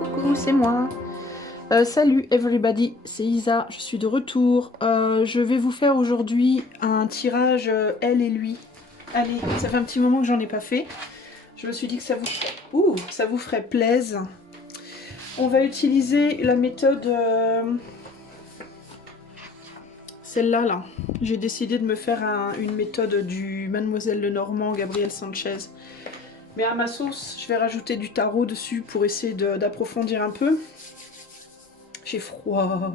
Coucou, c'est moi. Salut everybody, c'est Isa, je suis de retour. Je vais vous faire aujourd'hui un tirage elle et lui. Allez, ça fait un petit moment que j'en ai pas fait. Je me suis dit que ça vous ferait plaisir. On va utiliser la méthode... celle-là, là. J'ai décidé de me faire une méthode du Mademoiselle Lenormand, Gabriel Sanchez. Mais à ma sauce, je vais rajouter du tarot dessus pour essayer d'approfondir un peu. J'ai froid.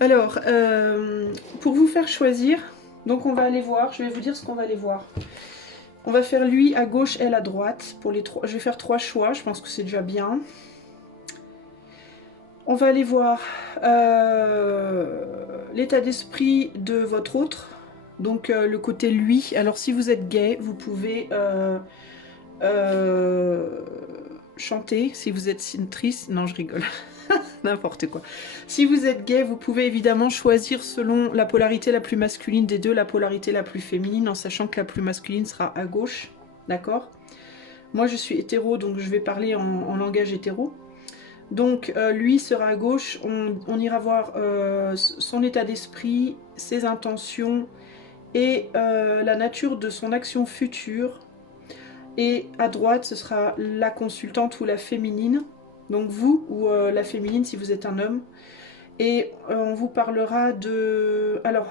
Alors, pour vous faire choisir, donc on va aller voir, je vais vous dire ce qu'on va aller voir. On va faire lui à gauche, elle à droite. Pour les trois, je vais faire 3 choix, je pense que c'est déjà bien. On va aller voir l'état d'esprit de votre autre. Donc le côté lui. Alors si vous êtes gay, vous pouvez chanter. Si vous êtes triste, non je rigole. N'importe quoi. Si vous êtes gay, vous pouvez évidemment choisir selon la polarité la plus masculine des deux, la polarité la plus féminine, en sachant que la plus masculine sera à gauche. D'accord? Moi, je suis hétéro, donc je vais parler en langage hétéro. Donc, lui sera à gauche. On ira voir son état d'esprit, ses intentions et la nature de son action future. Et à droite, ce sera la consultante ou la féminine. Donc vous, ou la féminine si vous êtes un homme. Et on vous parlera de... Alors,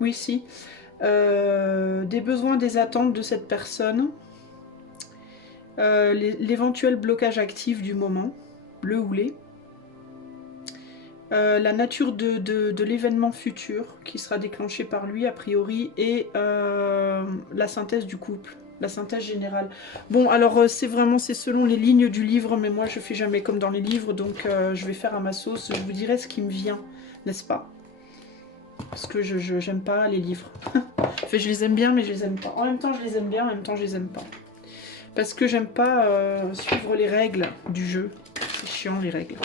oui, si. Des besoins, des attentes de cette personne. L'éventuel blocage actif du moment. Le ou les. La nature de l'événement futur qui sera déclenché par lui a priori. Et la synthèse du couple. La synthèse générale. Bon, alors c'est selon les lignes du livre, mais moi je fais jamais comme dans les livres, donc je vais faire à ma sauce. Je vous dirai ce qui me vient, n'est-ce pas? Parce que je j'aime pas les livres. Enfin, je les aime bien, mais je les aime pas. En même temps, je les aime bien, en même temps, je les aime pas. Parce que j'aime pas suivre les règles du jeu. C'est chiant, les règles.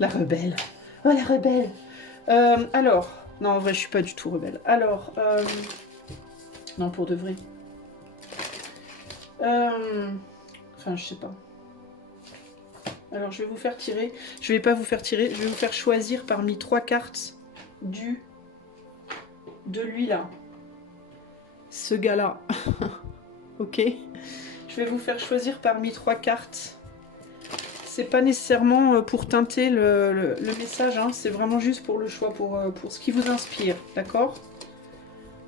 La rebelle. Oh, la rebelle. Alors, non, en vrai, je suis pas du tout rebelle. Alors, non, pour de vrai. Enfin, je sais pas. Alors, je vais vous faire tirer. Je vais pas vous faire tirer. Je vais vous faire choisir parmi 3 cartes de lui, là. Ce gars-là. Ok. Je vais vous faire choisir parmi 3 cartes. C'est pas nécessairement pour teinter le message, hein. C'est vraiment juste pour le choix, pour ce qui vous inspire. D'accord?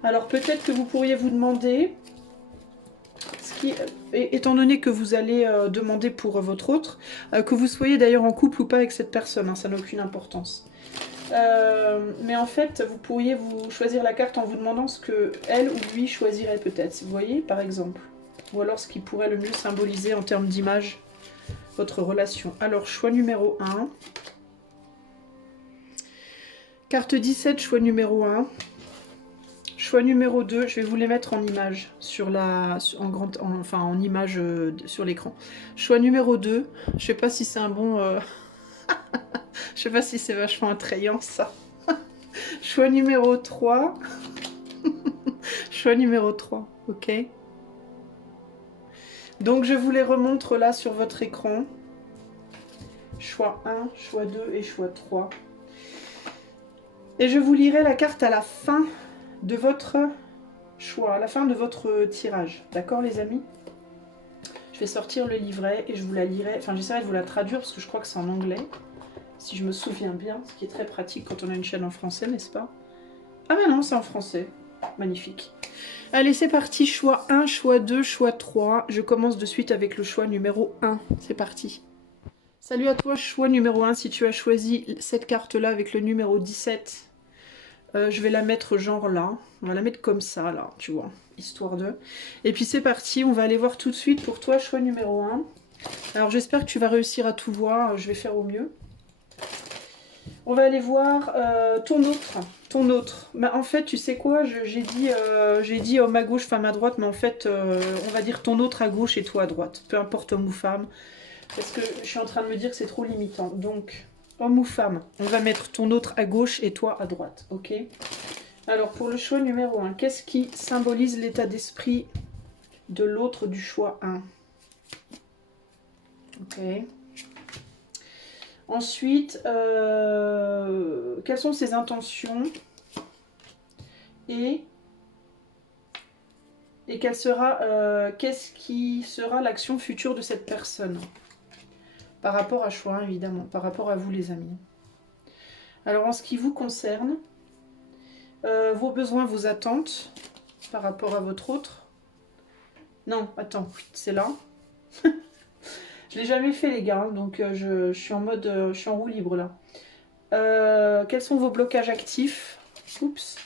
Alors, peut-être que vous pourriez vous demander... étant donné que vous allez demander pour votre autre, que vous soyez d'ailleurs en couple ou pas avec cette personne, hein, ça n'a aucune importance. Mais en fait, vous pourriez vous choisir la carte en vous demandant ce que elle ou lui choisirait peut-être, vous voyez, par exemple. Ou alors ce qui pourrait le mieux symboliser en termes d'image votre relation. Alors, choix numéro 1. Carte 17, choix numéro 1. Choix numéro 2, je vais vous les mettre en image sur en image sur l'écran. Choix numéro 2, je sais pas si c'est un bon... je sais pas si c'est vachement attrayant ça. Choix numéro 3. Choix numéro 3, ok. Donc je vous les remontre là sur votre écran. Choix 1, choix 2 et choix 3. Et je vous lirai la carte à la fin de votre choix, à la fin de votre tirage. D'accord les amis? Je vais sortir le livret et je vous la lirai. Enfin, j'essaierai de vous la traduire parce que je crois que c'est en anglais. Si je me souviens bien, ce qui est très pratique quand on a une chaîne en français, n'est-ce pas? Ah mais non, c'est en français. Magnifique. Allez, c'est parti. Choix 1, choix 2, choix 3. Je commence de suite avec le choix numéro 1. C'est parti. Salut à toi, choix numéro 1. Si tu as choisi cette carte-là avec le numéro 17, je vais la mettre genre là. On va la mettre comme ça, là, tu vois. Histoire de... Et puis c'est parti, on va aller voir tout de suite pour toi, choix numéro 1. Alors j'espère que tu vas réussir à tout voir, je vais faire au mieux. On va aller voir ton autre. Ton autre. Bah, en fait, tu sais quoi, j'ai dit homme à gauche, femme à droite, mais en fait, on va dire ton autre à gauche et toi à droite. Peu importe homme ou femme. Parce que je suis en train de me dire que c'est trop limitant. Donc, homme ou femme, on va mettre ton autre à gauche et toi à droite. Ok? Alors, pour le choix numéro 1, qu'est-ce qui symbolise l'état d'esprit de l'autre du choix 1? Ok. Ensuite, quelles sont ses intentions et qu'est-ce qui sera l'action future de cette personne par rapport à choix, évidemment, par rapport à vous les amis. Alors en ce qui vous concerne, vos besoins, vos attentes par rapport à votre autre. Non, attends, c'est là. Je l'ai jamais fait les gars, hein, donc je suis en mode, je suis en roue libre là. Quels sont vos blocages actifs? Oups.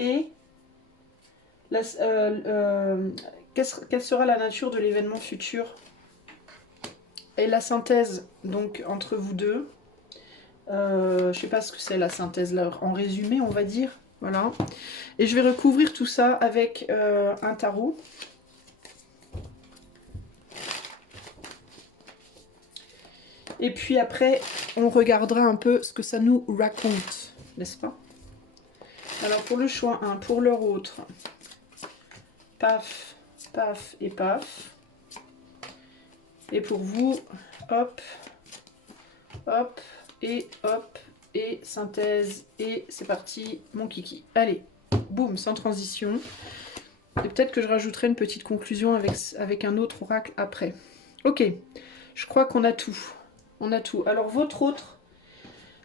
Et quelle sera la nature de l'événement futur? Et la synthèse donc entre vous deux. Je sais pas ce que c'est la synthèse là, en résumé on va dire. Voilà. Et je vais recouvrir tout ça avec un tarot. Et puis après, on regardera un peu ce que ça nous raconte, n'est-ce pas? Alors pour le choix 1, pour leur autre, paf, paf et paf. Et pour vous, hop, hop, et synthèse, et c'est parti, mon kiki. Allez, boum, sans transition. Et peut-être que je rajouterai une petite conclusion avec un autre oracle après. Ok, je crois qu'on a tout. On a tout. Alors votre autre,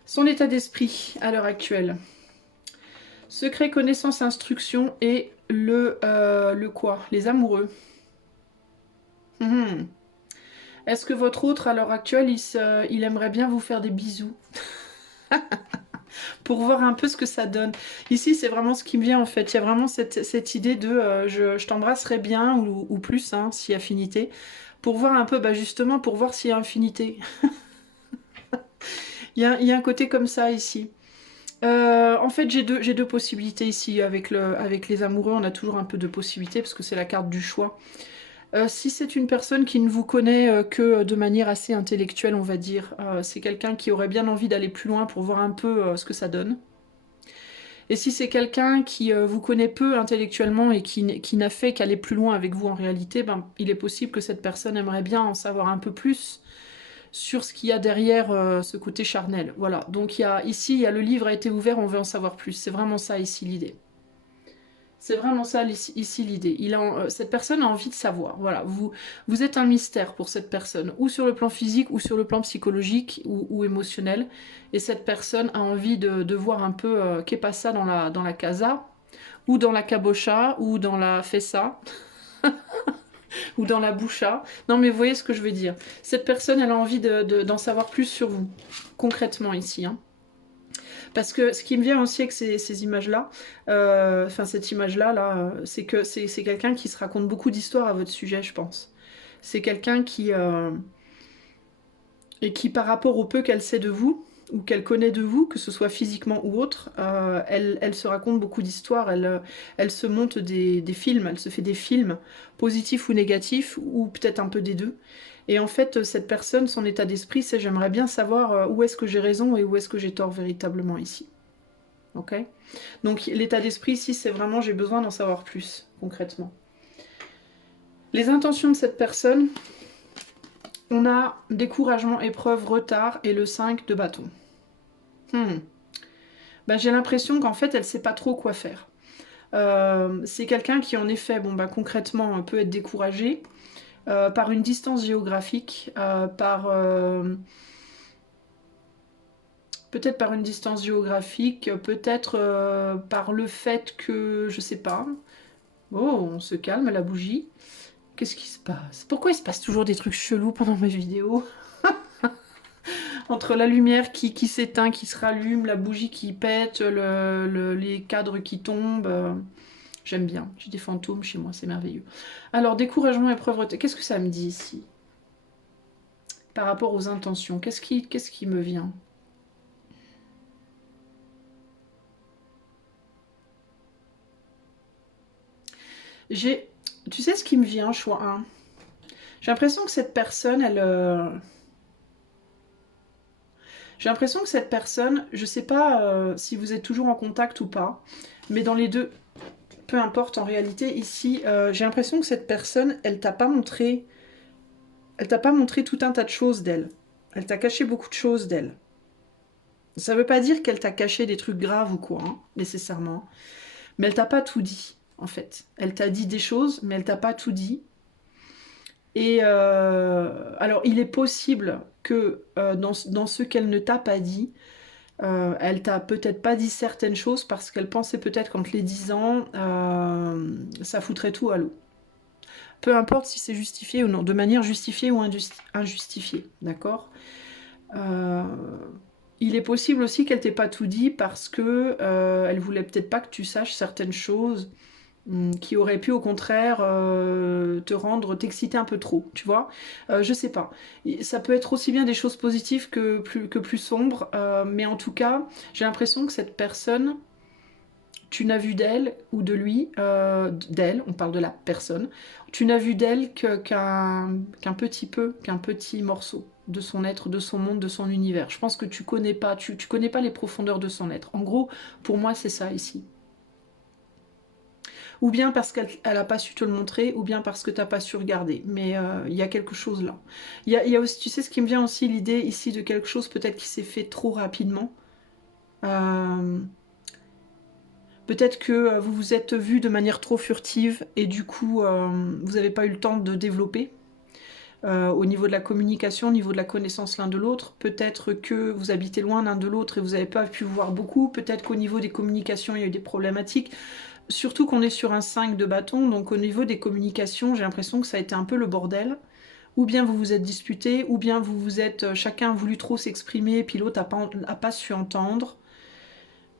son état d'esprit à l'heure actuelle. Secret, connaissance, instruction et le quoi? Les amoureux. Est-ce que votre autre, à l'heure actuelle, il aimerait bien vous faire des bisous? Pour voir un peu ce que ça donne. Ici, c'est vraiment ce qui me vient en fait. Il y a vraiment cette idée de je t'embrasserai bien ou plus, hein, si affinité. Pour voir un peu, bah justement, pour voir s'il y a infinité. Il y a un côté comme ça ici. En fait, j'ai deux possibilités ici. Avec les amoureux, on a toujours un peu de possibilités parce que c'est la carte du choix. Si c'est une personne qui ne vous connaît que de manière assez intellectuelle, on va dire, c'est quelqu'un qui aurait bien envie d'aller plus loin pour voir un peu ce que ça donne. Et si c'est quelqu'un qui vous connaît peu intellectuellement et qui n'a fait qu'aller plus loin avec vous en réalité, ben, il est possible que cette personne aimerait bien en savoir un peu plus sur ce qu'il y a derrière ce côté charnel. Voilà, donc ici, il y a le livre a été ouvert, on veut en savoir plus. C'est vraiment ça ici l'idée. C'est vraiment ça ici l'idée. Cette personne a envie de savoir. Voilà, vous êtes un mystère pour cette personne, ou sur le plan physique, ou sur le plan psychologique, ou émotionnel. Et cette personne a envie de voir un peu qu'est pas ça dans la casa, ou dans la cabocha, ou dans la fessa, ou dans la boucha. Non mais vous voyez ce que je veux dire. Cette personne, elle a envie d'en savoir plus sur vous, concrètement ici, hein. Parce que ce qui me vient aussi avec ces images-là, enfin cette image-là, c'est que c'est quelqu'un qui se raconte beaucoup d'histoires à votre sujet, je pense. C'est quelqu'un et qui, par rapport au peu qu'elle sait de vous, ou qu'elle connaît de vous, que ce soit physiquement ou autre, elle se raconte beaucoup d'histoires, elle se monte des films, elle se fait des films, positifs ou négatifs, ou peut-être un peu des deux. Et en fait, cette personne, son état d'esprit, c'est j'aimerais bien savoir où est-ce que j'ai raison et où est-ce que j'ai tort véritablement ici. Ok? Donc l'état d'esprit ici, c'est vraiment j'ai besoin d'en savoir plus, concrètement. Les intentions de cette personne, on a découragement, épreuve, retard et le 5 de bâton. Ben, j'ai l'impression qu'en fait, elle ne sait pas trop quoi faire. C'est quelqu'un qui, en effet, bon, ben, concrètement, peut être découragé par une distance géographique, peut-être par une distance géographique, peut-être par le fait que, je sais pas. Oh, on se calme à la bougie. Qu'est-ce qui se passe? Pourquoi il se passe toujours des trucs chelous pendant mes vidéos? Entre la lumière qui s'éteint, qui se rallume, la bougie qui pète, les cadres qui tombent. J'aime bien. J'ai des fantômes chez moi, c'est merveilleux. Alors, découragement, épreuve, qu'est-ce que ça me dit ici? Par rapport aux intentions, qu'est-ce qui me vient? Tu sais ce qui me vient, choix 1. J'ai l'impression que cette personne, j'ai l'impression que cette personne, je sais pas si vous êtes toujours en contact ou pas, mais dans les deux, peu importe en réalité, ici, j'ai l'impression que cette personne, elle t'a pas montré Elle t'a pas montré tout un tas de choses d'elle. Elle t'a caché beaucoup de choses d'elle. Ça veut pas dire qu'elle t'a caché des trucs graves ou quoi, hein, nécessairement. Mais elle t'a pas tout dit, en fait. Elle t'a dit des choses, mais elle t'a pas tout dit. Et alors, il est possible que dans ce qu'elle ne t'a pas dit, elle t'a peut-être pas dit certaines choses parce qu'elle pensait peut-être qu'en te les disant, ça foutrait tout à l'eau. Peu importe si c'est justifié ou non, de manière justifiée ou injustifiée, d'accord. Euh, il est possible aussi qu'elle t'ait pas tout dit parce que elle voulait peut-être pas que tu saches certaines choses qui auraient pu au contraire te rendre, t'exciter un peu trop, tu vois. Je sais pas. Ça peut être aussi bien des choses positives que plus sombres, mais en tout cas, j'ai l'impression que cette personne, tu n'as vu d'elle ou de lui, d'elle, on parle de la personne, tu n'as vu d'elle qu'un petit peu, qu'un petit morceau de son être, de son monde, de son univers. Je pense que tu connais pas, tu connais pas les profondeurs de son être. En gros, pour moi, c'est ça ici. Ou bien parce qu'elle n'a pas su te le montrer, ou bien parce que tu n'as pas su regarder. Mais il y a quelque chose là. Il y a aussi, tu sais, ce qui me vient aussi, l'idée ici de quelque chose peut-être qui s'est fait trop rapidement. Euh, Peut-être que vous vous êtes vu de manière trop furtive et du coup, vous n'avez pas eu le temps de développer. Au niveau de la communication, au niveau de la connaissance l'un de l'autre. Peut-être que vous habitez loin l'un de l'autre et vous n'avez pas pu vous voir beaucoup. Peut-être qu'au niveau des communications, il y a eu des problématiques. Surtout qu'on est sur un 5 de bâton, donc au niveau des communications, j'ai l'impression que ça a été un peu le bordel. Ou bien vous vous êtes disputé, ou bien vous vous êtes chacun voulu trop s'exprimer, et puis l'autre a pas su entendre.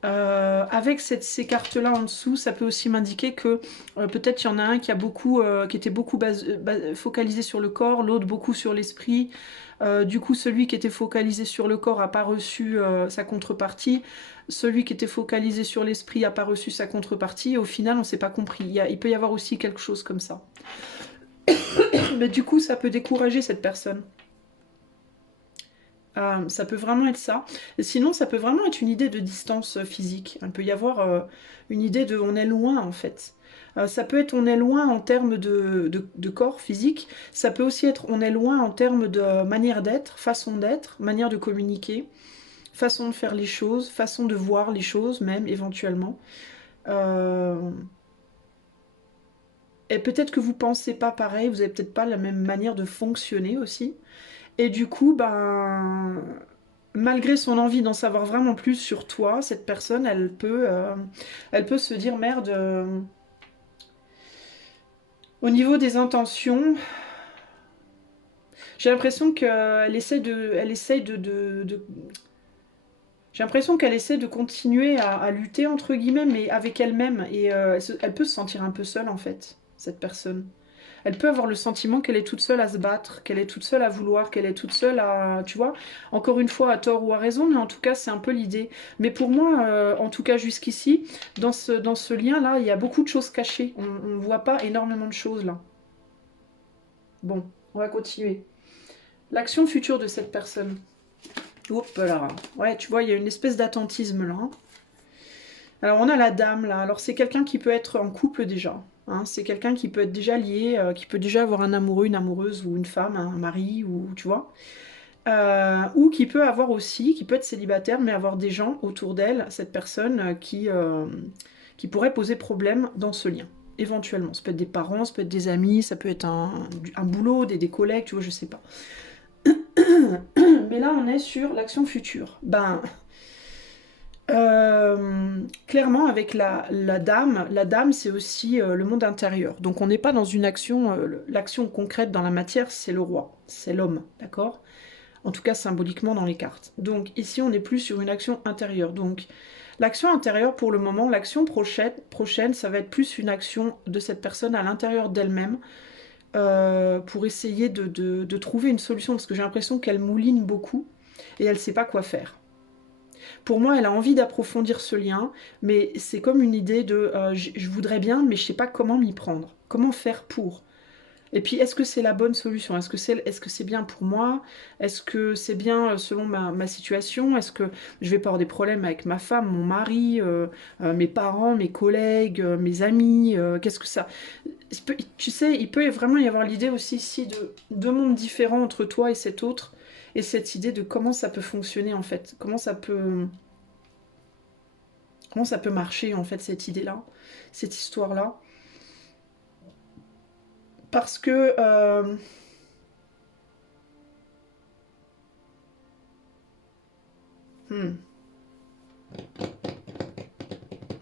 Avec ces cartes-là en dessous, ça peut aussi m'indiquer que peut-être il y en a un qui a beaucoup, qui était beaucoup focalisé sur le corps, l'autre beaucoup sur l'esprit. Du coup, celui qui était focalisé sur le corps n'a pas reçu sa contrepartie. Celui qui était focalisé sur l'esprit n'a pas reçu sa contrepartie. Et au final, on ne s'est pas compris. Il peut y avoir aussi quelque chose comme ça. Mais du coup, ça peut décourager cette personne. Ça peut vraiment être ça. Et sinon, ça peut vraiment être une idée de distance physique. Il peut y avoir une idée de on est loin en fait. Ça peut être on est loin en termes de corps physique. Ça peut aussi être on est loin en termes de manière d'être, façon d'être, manière de communiquer, façon de faire les choses, façon de voir les choses même éventuellement. Euh, Et peut-être que vous pensez pas pareil, vous avez peut-être pas la même manière de fonctionner aussi. Et du coup, ben, malgré son envie d'en savoir vraiment plus sur toi, cette personne, elle peut se dire merde. Au niveau des intentions, j'ai l'impression elle essaie j'ai l'impression qu'elle essaie de continuer à lutter entre guillemets, mais avec elle-même. Et elle peut se sentir un peu seule en fait, cette personne. Elle peut avoir le sentiment qu'elle est toute seule à se battre, qu'elle est toute seule à vouloir, qu'elle est toute seule à... Tu vois, encore une fois, à tort ou à raison, mais en tout cas, c'est un peu l'idée. Mais pour moi, en tout cas jusqu'ici, dans ce lien-là, il y a beaucoup de choses cachées. On ne voit pas énormément de choses là. Bon, on va continuer. L'action future de cette personne. Oups là. Ouais, tu vois, il y a une espèce d'attentisme là. Alors on a la dame là, alors c'est quelqu'un qui peut être en couple déjà, hein. C'est quelqu'un qui peut être déjà lié, qui peut déjà avoir un amoureux, une amoureuse ou une femme, un mari, ou tu vois. Ou qui peut avoir aussi, qui peut être célibataire mais avoir des gens autour d'elle, cette personne qui pourrait poser problème dans ce lien, éventuellement. Ça peut être des parents, ça peut être des amis, ça peut être un boulot, des collègues, tu vois, je sais pas. Mais là on est sur l'action future. Ben... clairement, avec la dame c'est aussi le monde intérieur. Donc on n'est pas dans une action, l'action concrète dans la matière, c'est le roi, c'est l'homme, d'accord? En tout cas symboliquement dans les cartes. Donc ici on est plus sur une action intérieure. Donc l'action intérieure pour le moment, l'action prochaine, ça va être plus une action de cette personne à l'intérieur d'elle-même pour essayer de trouver une solution, parce que j'ai l'impression qu'elle mouline beaucoup et elle ne sait pas quoi faire. Pour moi, elle a envie d'approfondir ce lien, mais c'est comme une idée de je voudrais bien, mais je sais pas comment m'y prendre. Comment faire pour. Et puis, est-ce que c'est la bonne solution? Est-ce que c'est bien pour moi? Est-ce que c'est bien selon ma situation? Est-ce que je vais pas avoir des problèmes avec ma femme, mon mari, mes parents, mes collègues, mes amis? Qu'est-ce que ça... Tu sais, il peut vraiment y avoir l'idée aussi ici de deux mondes différents entre toi et cet autre. Et cette idée de comment ça peut fonctionner en fait. Comment ça peut marcher en fait cette idée-là, cette histoire-là. Parce que... hmm.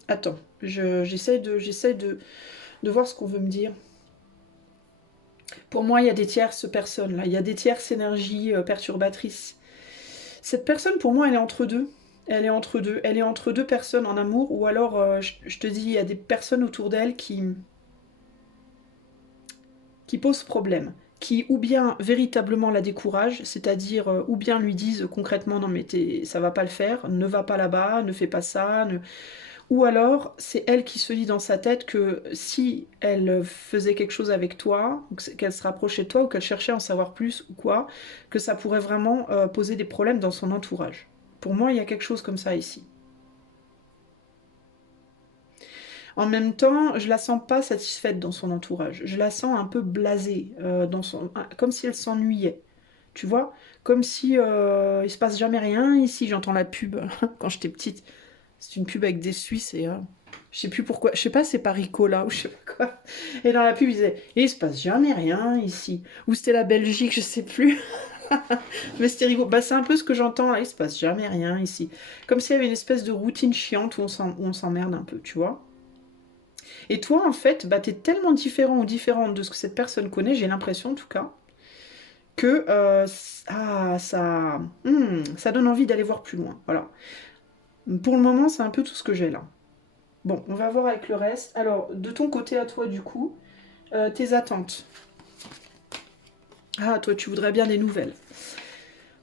Attends, j'essaie de voir ce qu'on veut me dire. Pour moi, il y a des tierces personnes là, il y a des tierces énergies perturbatrices. Cette personne, pour moi, elle est entre deux. Elle est entre deux. Elle est entre deux personnes en amour, ou alors, je te dis, il y a des personnes autour d'elle qui posent problème, qui ou bien véritablement la découragent, c'est-à-dire ou bien lui disent concrètement non mais ça va pas le faire, ne va pas là-bas, ne fais pas ça, ou alors c'est elle qui se dit dans sa tête que si elle faisait quelque chose avec toi, qu'elle se rapprochait de toi ou qu'elle cherchait à en savoir plus ou quoi, que ça pourrait vraiment poser des problèmes dans son entourage. Pour moi, il y a quelque chose comme ça ici. En même temps, je la sens pas satisfaite dans son entourage. Je la sens un peu blasée, comme si elle s'ennuyait. Tu vois? Comme si il se passe jamais rien ici. J'entends la pub quand j'étais petite. C'est une pub avec des Suisses et je sais plus pourquoi. Je sais pas, c'est pas Ricola ou je sais pas quoi. Et dans la pub, ils disaient il se passe jamais rien ici. Ou c'était la Belgique, je sais plus. Mais c'était rigolo. Bah, c'est un peu ce que j'entends là. Il se passe jamais rien ici. Comme s'il y avait une espèce de routine chiante où on s'emmerde un peu, tu vois? Et toi, en fait, bah, t'es tellement différent ou différente de ce que cette personne connaît, j'ai l'impression en tout cas, que ça donne envie d'aller voir plus loin. Voilà. Pour le moment, c'est un peu tout ce que j'ai là. Bon, on va voir avec le reste. Alors, de ton côté à toi, du coup, tes attentes. Ah, toi, tu voudrais bien des nouvelles.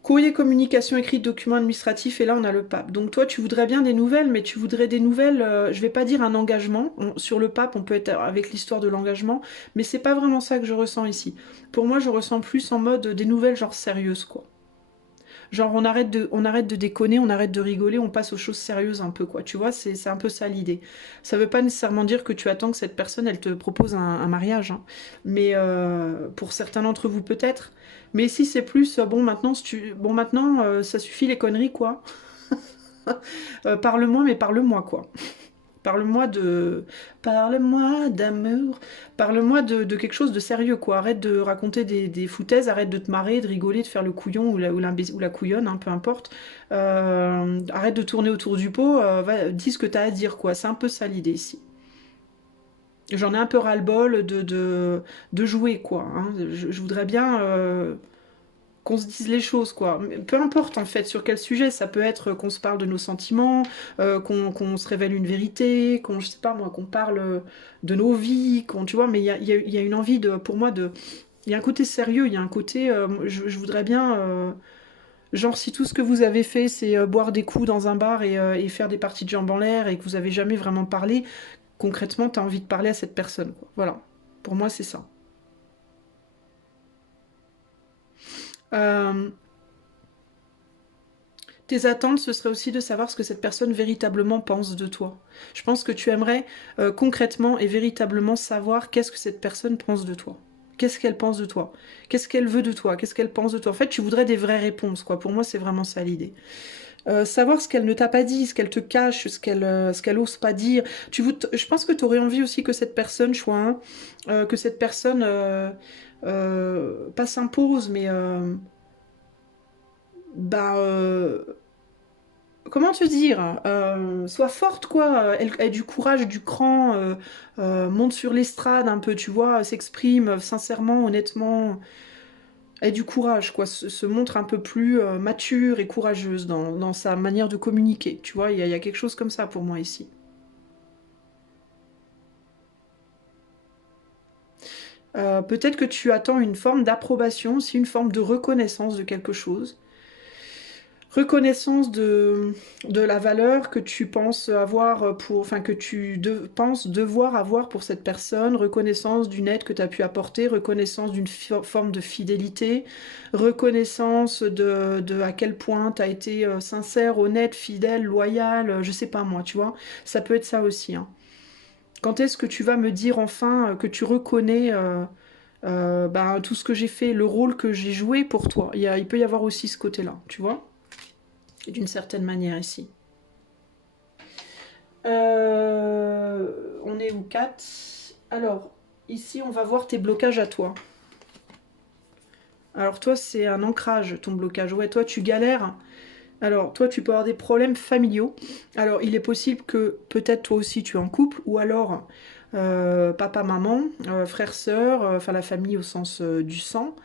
Courrier, communication écrite, document administratif, et là on a le pape. Donc toi tu voudrais bien des nouvelles, mais tu voudrais des nouvelles, je vais pas dire un engagement. Sur le pape, on peut être avec l'histoire de l'engagement, mais c'est pas vraiment ça que je ressens ici. Pour moi, je ressens plus en mode des nouvelles genre sérieuses, quoi. Genre on arrête de déconner, on arrête de rigoler, on passe aux choses sérieuses un peu, quoi. Tu vois, c'est un peu ça l'idée. Ça veut pas nécessairement dire que tu attends que cette personne, elle te propose un mariage, hein. Mais pour certains d'entre vous peut-être. Mais si c'est plus, bon maintenant, ça suffit les conneries, quoi. Parle-moi, mais parle-moi, quoi. Parle-moi de... Parle-moi d'amour. Parle-moi de quelque chose de sérieux, quoi. Arrête de raconter des foutaises, arrête de te marrer, de rigoler, de faire le couillon ou la couillonne, hein, peu importe. Arrête de tourner autour du pot, dis ce que t'as à dire, quoi. C'est un peu ça l'idée ici. J'en ai un peu ras-le-bol de jouer, quoi, hein. Je voudrais bien qu'on se dise les choses, quoi. Peu importe, en fait, sur quel sujet. Ça peut être qu'on se parle de nos sentiments, qu'on se révèle une vérité, je sais pas moi, qu'on parle de nos vies, tu vois, mais il y a une envie, pour moi, il y a un côté sérieux, il y a un côté, je voudrais bien, genre, si tout ce que vous avez fait, c'est boire des coups dans un bar et faire des parties de jambes en l'air et que vous avez jamais vraiment parlé, concrètement, tu as envie de parler à cette personne, quoi. Voilà. Pour moi, c'est ça. Euh, Tes attentes, ce serait aussi de savoir ce que cette personne véritablement pense de toi. Je pense que tu aimerais concrètement et véritablement savoir qu'est-ce que cette personne pense de toi. Qu'est-ce qu'elle pense de toi? Qu'est-ce qu'elle veut de toi? Qu'est-ce qu'elle pense de toi? En fait, tu voudrais des vraies réponses, quoi. Pour moi, c'est vraiment ça l'idée. Savoir ce qu'elle ne t'a pas dit, ce qu'elle te cache, ce qu'elle ose pas dire. Je pense que tu aurais envie aussi que cette personne soit que cette personne pas s'impose, mais bah, comment te dire, sois forte quoi, elle ait du courage, du cran, monte sur l'estrade un peu, tu vois, s'exprime sincèrement, honnêtement, ait du courage quoi, se montre un peu plus mature et courageuse dans sa manière de communiquer, tu vois, il y a quelque chose comme ça pour moi ici. Peut-être que tu attends une forme d'approbation, aussi une forme de reconnaissance de quelque chose. Reconnaissance de la valeur que tu penses avoir pour, enfin que tu penses devoir avoir pour cette personne, reconnaissance d'une aide que tu as pu apporter, reconnaissance d'une forme de fidélité, reconnaissance de à quel point tu as été sincère, honnête, fidèle, loyal, je sais pas moi, tu vois. Ça peut être ça aussi, hein. Quand est-ce que tu vas me dire enfin que tu reconnais ben, tout ce que j'ai fait, le rôle que j'ai joué pour toi? Il peut y avoir aussi ce côté-là, tu vois, d'une certaine manière ici. On est où 4. Alors, ici, on va voir tes blocages à toi. Alors, toi, c'est un ancrage, ton blocage. Ouais, toi, tu galères. Alors, toi, tu peux avoir des problèmes familiaux. Alors, il est possible que peut-être toi aussi, tu es en couple, ou alors papa, maman, frère, sœur, enfin la famille au sens du sang.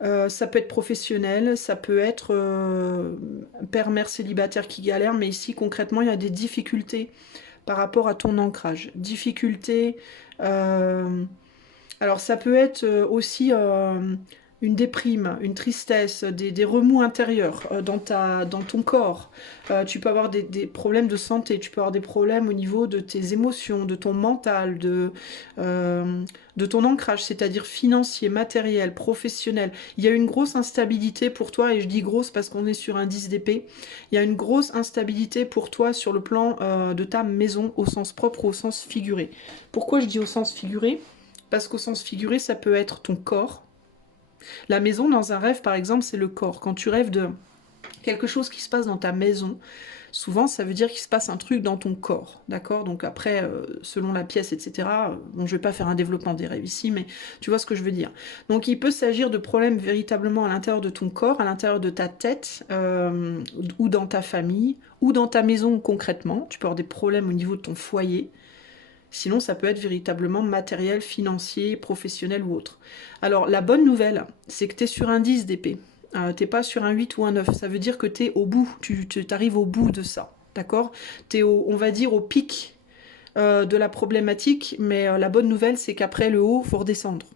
Ça peut être professionnel, ça peut être père, mère célibataire qui galère, mais ici, concrètement, il y a des difficultés par rapport à ton ancrage. Difficulté. Alors ça peut être aussi une déprime, une tristesse, des remous intérieurs dans ton corps. Tu peux avoir des problèmes de santé, tu peux avoir des problèmes au niveau de tes émotions, de ton mental, de ton ancrage, c'est-à-dire financier, matériel, professionnel. Il y a une grosse instabilité pour toi, et je dis grosse parce qu'on est sur un 10 d'épée. Il y a une grosse instabilité pour toi sur le plan de ta maison, au sens propre ou au sens figuré. Pourquoi je dis au sens figuré? Parce qu'au sens figuré, ça peut être ton corps. La maison, dans un rêve, par exemple, c'est le corps. Quand tu rêves de quelque chose qui se passe dans ta maison, souvent, ça veut dire qu'il se passe un truc dans ton corps, d'accord? Donc après, selon la pièce, etc., bon, je vais pas faire un développement des rêves ici, mais tu vois ce que je veux dire. Donc il peut s'agir de problèmes véritablement à l'intérieur de ton corps, à l'intérieur de ta tête, ou dans ta famille, ou dans ta maison concrètement. Tu peux avoir des problèmes au niveau de ton foyer. Sinon, ça peut être véritablement matériel, financier, professionnel ou autre. Alors, la bonne nouvelle, c'est que tu es sur un 10 d'épée. T'es pas sur un 8 ou un 9. Ça veut dire que tu es au bout. Tu arrives au bout de ça. D'accord? Tu es, on va dire, au pic de la problématique. Mais la bonne nouvelle, c'est qu'après le haut, il faut redescendre.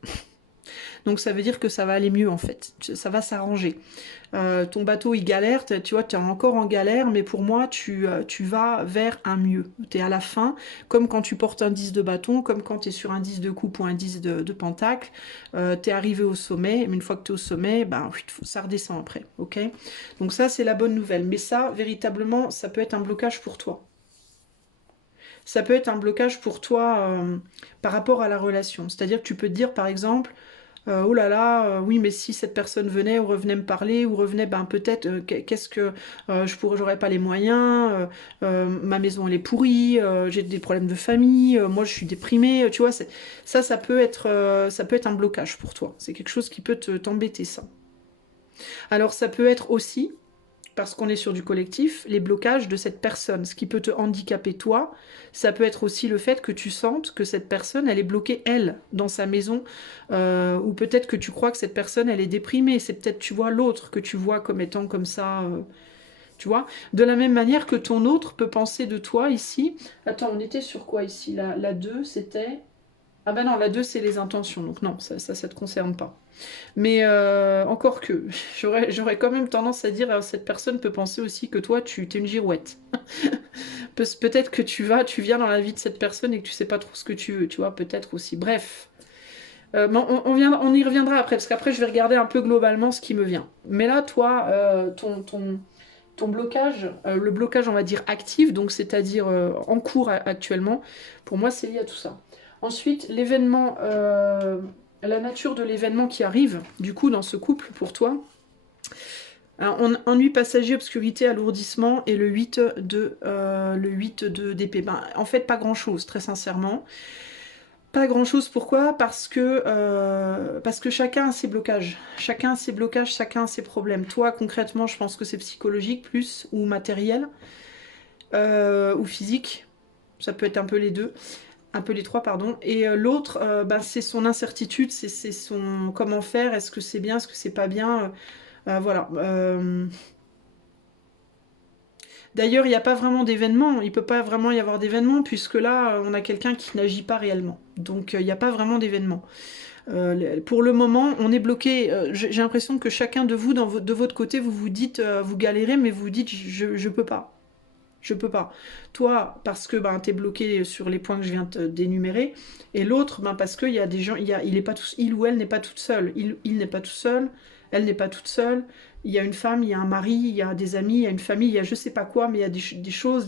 Donc, ça veut dire que ça va aller mieux, en fait. Ça va s'arranger. Ton bateau il galère, tu vois, tu es encore en galère, mais pour moi tu vas vers un mieux. Tu es à la fin, comme quand tu portes un 10 de bâton, comme quand tu es sur un 10 de coupe ou un 10 de pentacle, tu es arrivé au sommet, mais une fois que tu es au sommet, ben, ça redescend après, ok? Donc ça c'est la bonne nouvelle, mais ça véritablement ça peut être un blocage pour toi. Ça peut être un blocage pour toi par rapport à la relation. C'est-à-dire que tu peux te dire par exemple, oh là là, oui, mais si cette personne venait ou revenait me parler ou revenait, ben peut-être, qu'est-ce que j'aurais pas les moyens, ma maison elle est pourrie, j'ai des problèmes de famille, moi je suis déprimée, tu vois, ça peut être un blocage pour toi. C'est quelque chose qui peut t'embêter ça. Alors ça peut être aussi parce qu'on est sur du collectif, les blocages de cette personne. Ce qui peut te handicaper toi, ça peut être aussi le fait que tu sentes que cette personne, elle est bloquée, elle, dans sa maison, ou peut-être que tu crois que cette personne, elle est déprimée. C'est peut-être, tu vois, l'autre que tu vois comme étant comme ça, tu vois. De la même manière que ton autre peut penser de toi ici. Attends, on était sur quoi ici? La 2, c'était... Ah ben non, la 2, c'est les intentions, donc non, ça te concerne pas. Mais encore que, j'aurais quand même tendance à dire, cette personne peut penser aussi que toi, tu es une girouette. Peut-être que tu viens dans la vie de cette personne et que tu sais pas trop ce que tu veux, tu vois, peut-être aussi. Bref. Bon, on y reviendra après, parce qu'après, je vais regarder un peu globalement ce qui me vient. Mais là, toi, ton blocage, le blocage, on va dire, actif, donc c'est-à-dire en cours actuellement, pour moi, c'est lié à tout ça. Ensuite, l'événement, la nature de l'événement qui arrive, du coup, dans ce couple, pour toi. Alors, ennui passager, obscurité, alourdissement, et le 8 d'épée. Ben, en fait, pas grand-chose, très sincèrement. Pas grand-chose, pourquoi? Parce que chacun a ses blocages. Chacun a ses blocages, chacun a ses problèmes. Toi, concrètement, je pense que c'est psychologique plus, ou matériel, ou physique. Ça peut être un peu les deux. Un peu les trois, pardon. Et l'autre, ben, c'est son incertitude, c'est son comment faire, est-ce que c'est bien, est-ce que c'est pas bien. Voilà. D'ailleurs, il n'y a pas vraiment d'événement, il ne peut pas vraiment y avoir d'événement, puisque là, on a quelqu'un qui n'agit pas réellement. Donc, il n'y a pas vraiment d'événement. Pour le moment, on est bloqué. J'ai l'impression que chacun de vous, de votre côté, vous vous dites, vous galérez, mais vous vous dites, je peux pas. Je peux pas. Toi, parce que ben, tu es bloqué sur les points que je viens d'énumérer, et l'autre, ben, parce qu'il y a des gens, il est pas tout, il ou elle n'est pas toute seule. Il n'est pas tout seul, elle n'est pas toute seule. Il y a une femme, il y a un mari, il y a des amis, il y a une famille, il y a je sais pas quoi, mais il y a des choses,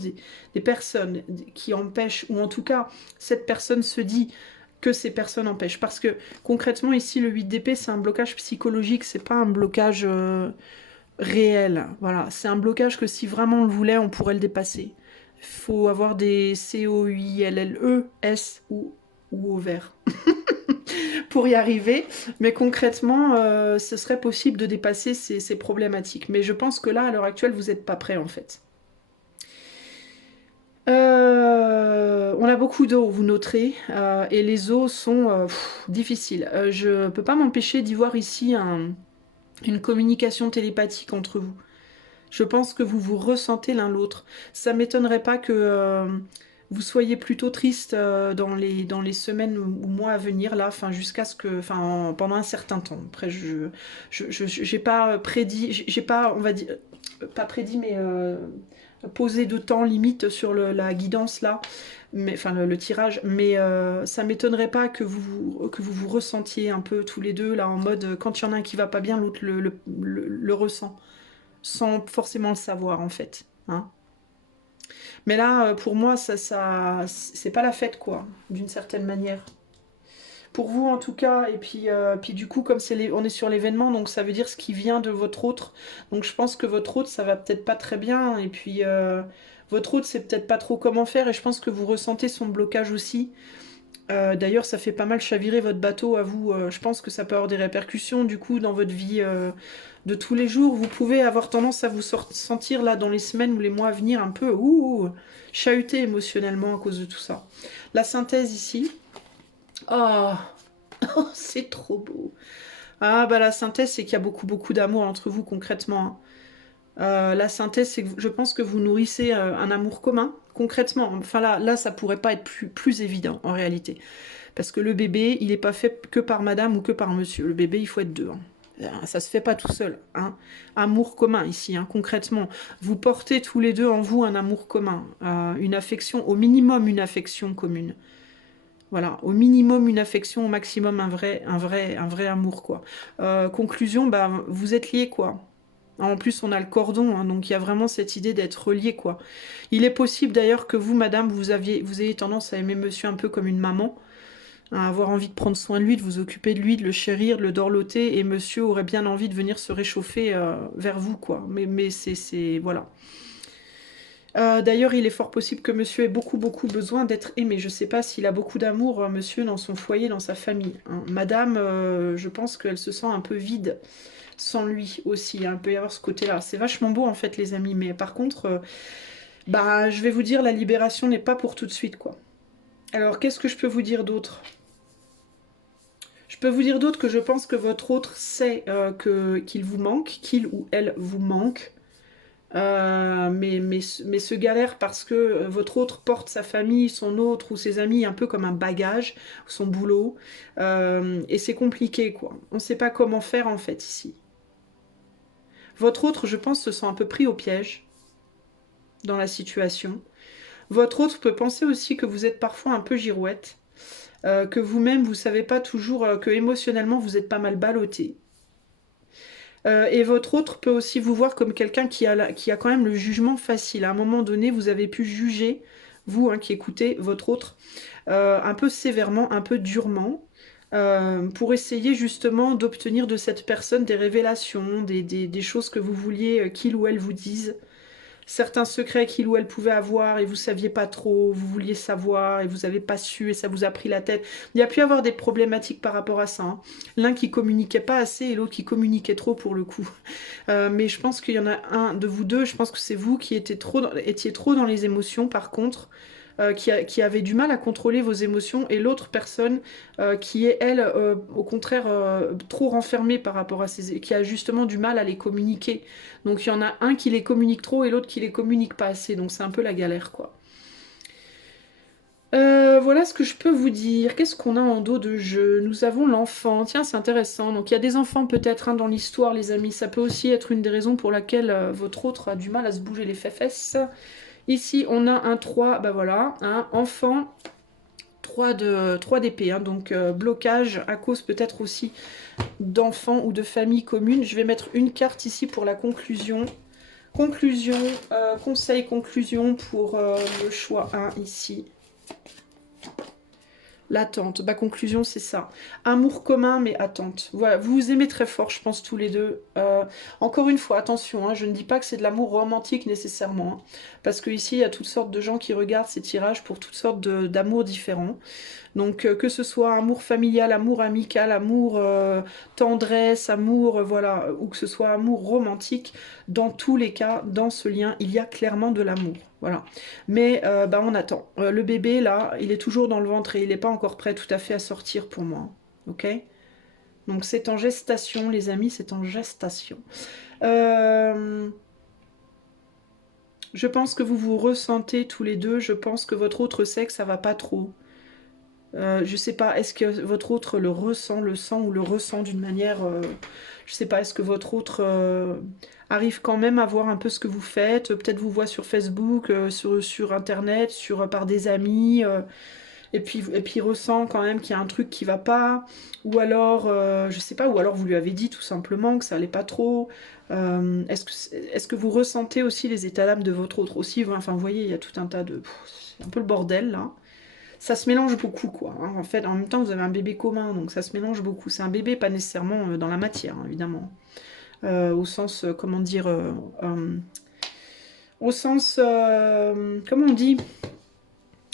des personnes qui empêchent, ou en tout cas, cette personne se dit que ces personnes empêchent. Parce que concrètement, ici, le 8 d'épée, c'est un blocage psychologique, c'est pas un blocage réel. Voilà, c'est un blocage que si vraiment on le voulait, on pourrait le dépasser. Il faut avoir des COUILLE-S ou au vert pour y arriver. Mais concrètement, ce serait possible de dépasser ces problématiques. Mais je pense que là, à l'heure actuelle, vous n'êtes pas prêt en fait. On a beaucoup d'eau, vous noterez, et les eaux sont difficiles. Je peux pas m'empêcher d'y voir ici une communication télépathique entre vous. Je pense que vous vous ressentez l'un l'autre. Ça m'étonnerait pas que vous soyez plutôt triste dans les semaines ou mois à venir, là, enfin jusqu'à ce que, enfin pendant un certain temps. Après, j'ai pas prédit, j'ai pas, on va dire, pas prédit, mais posé de temps limite sur la guidance là, mais enfin le tirage. Mais ça m'étonnerait pas que vous ressentiez un peu tous les deux là en mode quand il y en a un qui va pas bien, l'autre le ressent sans forcément le savoir en fait. Hein. Mais là, pour moi, c'est pas la fête, quoi, d'une certaine manière. Pour vous, en tout cas, et puis du coup, comme on est sur l'événement, donc ça veut dire ce qui vient de votre autre. Donc je pense que votre autre, ça va peut-être pas très bien, et puis votre autre, c'est peut-être pas trop comment faire, et je pense que vous ressentez son blocage aussi. D'ailleurs, ça fait pas mal chavirer votre bateau à vous. Je pense que ça peut avoir des répercussions du coup dans votre vie de tous les jours. Vous pouvez avoir tendance à vous sentir là dans les semaines ou les mois à venir un peu chahuté émotionnellement à cause de tout ça. La synthèse ici. Oh, oh c'est trop beau. Ah bah la synthèse, c'est qu'il y a beaucoup beaucoup d'amour entre vous concrètement. Hein. La synthèse, c'est que je pense que vous nourrissez un amour commun, concrètement. Enfin là ça pourrait pas être plus évident en réalité. Parce que le bébé, il n'est pas fait que par madame ou que par monsieur. Le bébé, il faut être deux. Hein. Ça se fait pas tout seul. Hein. Amour commun ici, hein, concrètement. Vous portez tous les deux en vous un amour commun. Une affection, au minimum une affection commune. Voilà, au minimum une affection, au maximum un vrai amour, quoi. Conclusion, bah, vous êtes liés, quoi. En plus, on a le cordon, hein, donc il y a vraiment cette idée d'être relié, quoi. Il est possible d'ailleurs que vous, madame, vous ayez tendance à aimer monsieur un peu comme une maman, à avoir envie de prendre soin de lui, de vous occuper de lui, de le chérir, de le dorloter, et monsieur aurait bien envie de venir se réchauffer vers vous, quoi. Mais c'est... voilà. D'ailleurs, il est fort possible que monsieur ait beaucoup besoin d'être aimé. Je ne sais pas s'il a beaucoup d'amour, monsieur, dans son foyer, dans sa famille. Hein. Madame, je pense qu'elle se sent un peu vide sans lui aussi. Hein. Il peut y avoir ce côté-là. C'est vachement beau, en fait, les amis. Mais par contre, bah, je vais vous dire, la libération n'est pas pour tout de suite, quoi. Alors, qu'est-ce que je peux vous dire d'autre ? Je peux vous dire d'autre que je pense que votre autre sait qu'il vous manque, qu'il ou elle vous manque. Mais se galère parce que votre autre porte sa famille, son autre ou ses amis un peu comme un bagage, son boulot. Et c'est compliqué, quoi. On ne sait pas comment faire, en fait, ici. Votre autre, je pense, se sent un peu pris au piège dans la situation. Votre autre peut penser aussi que vous êtes parfois un peu girouette. Que vous-même, vous savez pas toujours, que émotionnellement, vous êtes pas mal ballotté. Et votre autre peut aussi vous voir comme quelqu'un qui a quand même le jugement facile. À un moment donné, vous avez pu juger, vous hein, qui écoutez votre autre, un peu sévèrement, un peu durement, pour essayer justement d'obtenir de cette personne des révélations, des choses que vous vouliez qu'il ou elle vous dise. Certains secrets qu'il ou elle pouvait avoir et vous saviez pas trop, vous vouliez savoir et vous avez pas su et ça vous a pris la tête. Il y a pu y avoir des problématiques par rapport à ça. Hein. L'un qui communiquait pas assez et l'autre qui communiquait trop pour le coup. Mais je pense qu'il y en a un de vous deux, je pense que c'est vous qui étiez trop dans les émotions par contre. Qui avait du mal à contrôler vos émotions et l'autre personne qui est elle au contraire trop renfermée par rapport à qui a justement du mal à les communiquer. Donc il y en a un qui les communique trop et l'autre qui les communique pas assez. Donc c'est un peu la galère quoi. Voilà ce que je peux vous dire. Qu'est-ce qu'on a en dos de jeu? Nous avons l'enfant. Tiens, c'est intéressant. Donc il y a des enfants peut-être hein, dans l'histoire, les amis. Ça peut aussi être une des raisons pour laquelle votre autre a du mal à se bouger les fesses. Ici, on a un 3. Bah voilà, hein, enfant. 3 d'épée, hein, donc blocage à cause peut-être aussi d'enfants ou de familles communes. Je vais mettre une carte ici pour la conclusion. Conclusion, conseil, conclusion pour le choix 1 ici. L'attente. Bah, conclusion, c'est ça. Amour commun, mais attente. Voilà, vous vous aimez très fort, je pense, tous les deux. Encore une fois, attention, hein, je ne dis pas que c'est de l'amour romantique nécessairement. Hein, parce qu'ici, il y a toutes sortes de gens qui regardent ces tirages pour toutes sortes d'amours différents. Donc que ce soit amour familial, amour amical, amour tendresse, amour, voilà, ou que ce soit amour romantique, dans tous les cas, dans ce lien, il y a clairement de l'amour. Voilà. Mais bah, on attend. Le bébé, là, il est toujours dans le ventre et il n'est pas encore prêt tout à fait à sortir pour moi. Ok? Donc c'est en gestation, les amis, c'est en gestation. Je pense que vous vous ressentez tous les deux. Je pense que votre autre sexe, ça va pas trop. Je sais pas, est-ce que votre autre le ressent, le sent ou le ressent d'une manière... je sais pas, est-ce que votre autre arrive quand même à voir un peu ce que vous faites, peut-être vous voit sur Facebook, sur Internet, par des amis, et puis ressent quand même qu'il y a un truc qui va pas, ou alors, je sais pas, ou alors vous lui avez dit tout simplement que ça allait pas trop. Est-ce que vous ressentez aussi les états d'âme de votre autre aussi? Enfin, vous voyez, il y a tout un tas de... C'est un peu le bordel, là. Ça se mélange beaucoup, quoi. Hein. En fait, en même temps, vous avez un bébé commun, donc ça se mélange beaucoup. C'est un bébé, pas nécessairement dans la matière, hein, évidemment. Au sens, comment dire, au sens, comment on dit,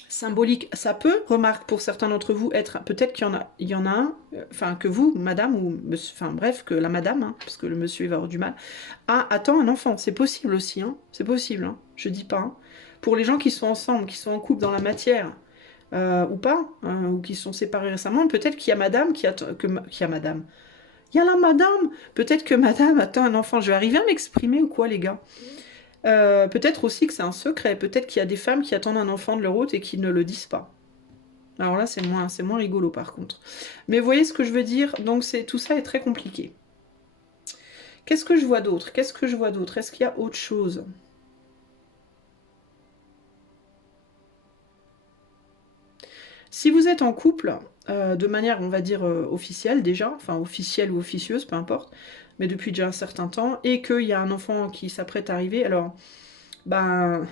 symbolique. Ça peut, remarque, pour certains d'entre vous, être, peut-être qu'il y en a un, enfin, que vous, madame, ou, enfin, bref, que la madame, hein, parce que le monsieur, il va avoir du mal, attend un enfant. C'est possible aussi, hein. C'est possible, hein. Je dis pas. Hein. Pour les gens qui sont ensemble, qui sont en couple dans la matière, ou pas, hein, ou qui sont séparés récemment, peut-être qu'il y a madame qui attend, qu'il y a madame. Il y a la madame. Peut-être que madame attend un enfant. Je vais arriver à m'exprimer ou quoi, les gars? Peut-être aussi que c'est un secret. Peut-être qu'il y a des femmes qui attendent un enfant de leur autre et qui ne le disent pas. Alors là, c'est moins rigolo par contre. Mais vous voyez ce que je veux dire? Donc tout ça est très compliqué. Qu'est-ce que je vois d'autre? Qu'est-ce que je vois d'autre? Est-ce qu'il y a autre chose? Si vous êtes en couple, de manière, on va dire, officielle déjà, enfin officielle ou officieuse, peu importe, mais depuis déjà un certain temps, et qu'il y a un enfant qui s'apprête à arriver, alors, ben,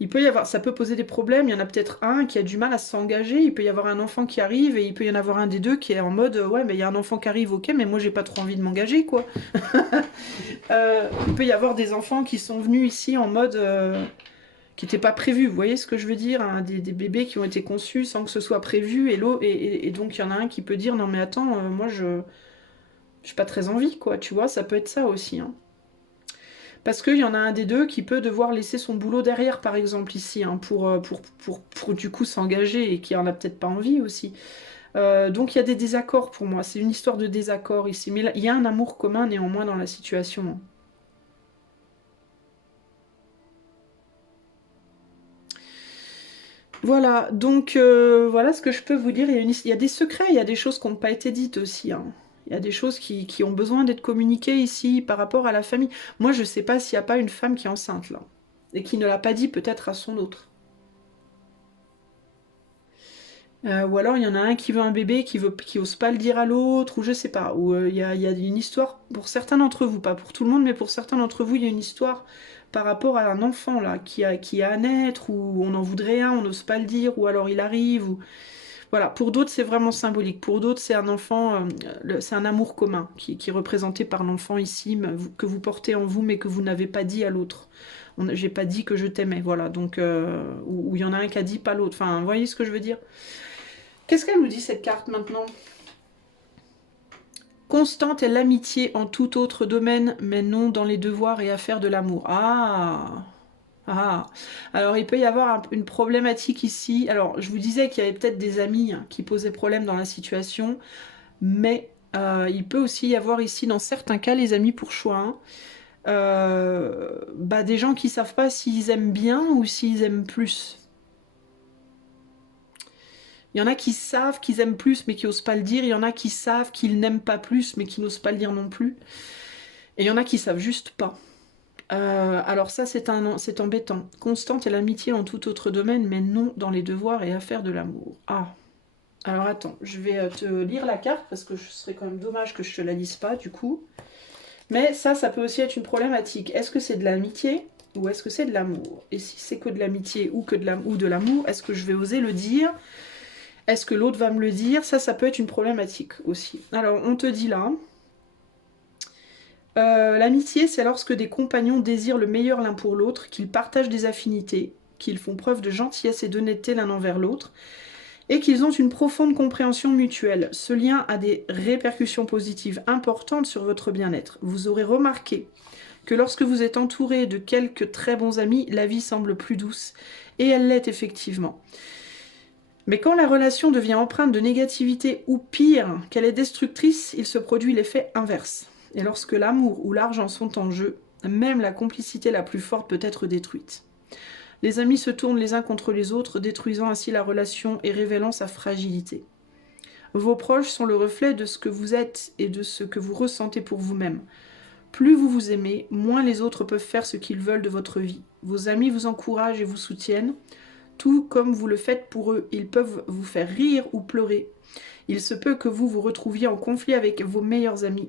il peut y avoir, ça peut poser des problèmes, il y en a peut-être un qui a du mal à s'engager, il peut y avoir un enfant qui arrive, et il peut y en avoir un des deux qui est en mode, ouais, mais il y a un enfant qui arrive, ok, mais moi j'ai pas trop envie de m'engager, quoi. Il peut y avoir des enfants qui sont venus ici en mode... qui n'était pas prévu. Vous voyez ce que je veux dire? Hein, des bébés qui ont été conçus sans que ce soit prévu, et donc il y en a un qui peut dire non mais attends, moi je n'ai pas très envie, quoi, tu vois, ça peut être ça aussi. Hein. Parce qu'il y en a un des deux qui peut devoir laisser son boulot derrière, par exemple, ici, hein, pour du coup s'engager et qui en a peut-être pas envie aussi. Donc il y a des désaccords pour moi, c'est une histoire de désaccord ici, mais là, il y a un amour commun néanmoins dans la situation. Hein. Voilà, donc voilà ce que je peux vous dire. Il y a des secrets, il y a des choses qui n'ont pas été dites aussi. Hein. Il y a des choses qui ont besoin d'être communiquées ici par rapport à la famille. Moi, je ne sais pas s'il n'y a pas une femme qui est enceinte là, et qui ne l'a pas dit peut-être à son autre. Ou alors il y en a un qui veut un bébé, qui ose pas le dire à l'autre, ou je sais pas. Ou il y a une histoire, pour certains d'entre vous, pas pour tout le monde, mais pour certains d'entre vous, il y a une histoire par rapport à un enfant là, qui a à naître, ou on en voudrait un, on n'ose pas le dire, ou alors il arrive, ou... Voilà, pour d'autres c'est vraiment symbolique, pour d'autres c'est un enfant, c'est un amour commun qui est représenté par l'enfant ici, que vous portez en vous, mais que vous n'avez pas dit à l'autre. J'ai pas dit que je t'aimais, voilà, donc, ou il y en a un qui a dit pas l'autre, enfin, vous voyez ce que je veux dire? Qu'est-ce qu'elle nous dit cette carte maintenant? Constante est l'amitié en tout autre domaine, mais non dans les devoirs et affaires de l'amour. Ah, ah. Alors il peut y avoir une problématique ici. Alors je vous disais qu'il y avait peut-être des amis hein, qui posaient problème dans la situation, mais il peut aussi y avoir ici, dans certains cas, les amis pour choix, hein, bah, des gens qui savent pas s'ils aiment bien ou s'ils aiment plus. Il y en a qui savent qu'ils aiment plus, mais qui n'osent pas le dire. Il y en a qui savent qu'ils n'aiment pas plus, mais qui n'osent pas le dire non plus. Et il y en a qui savent juste pas. Alors ça, c'est embêtant. Constante est l'amitié en tout autre domaine, mais non dans les devoirs et affaires de l'amour. Ah. Alors attends, je vais te lire la carte, parce que ce serait quand même dommage que je te la lise pas, du coup. Mais ça peut aussi être une problématique. Est-ce que c'est de l'amitié ou est-ce que c'est de l'amour? Et si c'est que de l'amitié ou de l'amour, est-ce que je vais oser le dire? Est-ce que l'autre va me le dire? Ça peut être une problématique aussi. Alors, on te dit là... l'amitié, c'est lorsque des compagnons désirent le meilleur l'un pour l'autre, qu'ils partagent des affinités, qu'ils font preuve de gentillesse et d'honnêteté l'un envers l'autre, et qu'ils ont une profonde compréhension mutuelle. Ce lien a des répercussions positives importantes sur votre bien-être. Vous aurez remarqué que lorsque vous êtes entouré de quelques très bons amis, la vie semble plus douce, et elle l'est effectivement. Mais quand la relation devient empreinte de négativité ou pire, qu'elle est destructrice, il se produit l'effet inverse. Et lorsque l'amour ou l'argent sont en jeu, même la complicité la plus forte peut être détruite. Les amis se tournent les uns contre les autres, détruisant ainsi la relation et révélant sa fragilité. Vos proches sont le reflet de ce que vous êtes et de ce que vous ressentez pour vous-même. Plus vous vous aimez, moins les autres peuvent faire ce qu'ils veulent de votre vie. Vos amis vous encouragent et vous soutiennent, tout comme vous le faites pour eux. Ils peuvent vous faire rire ou pleurer. Il se peut que vous vous retrouviez en conflit avec vos meilleurs amis.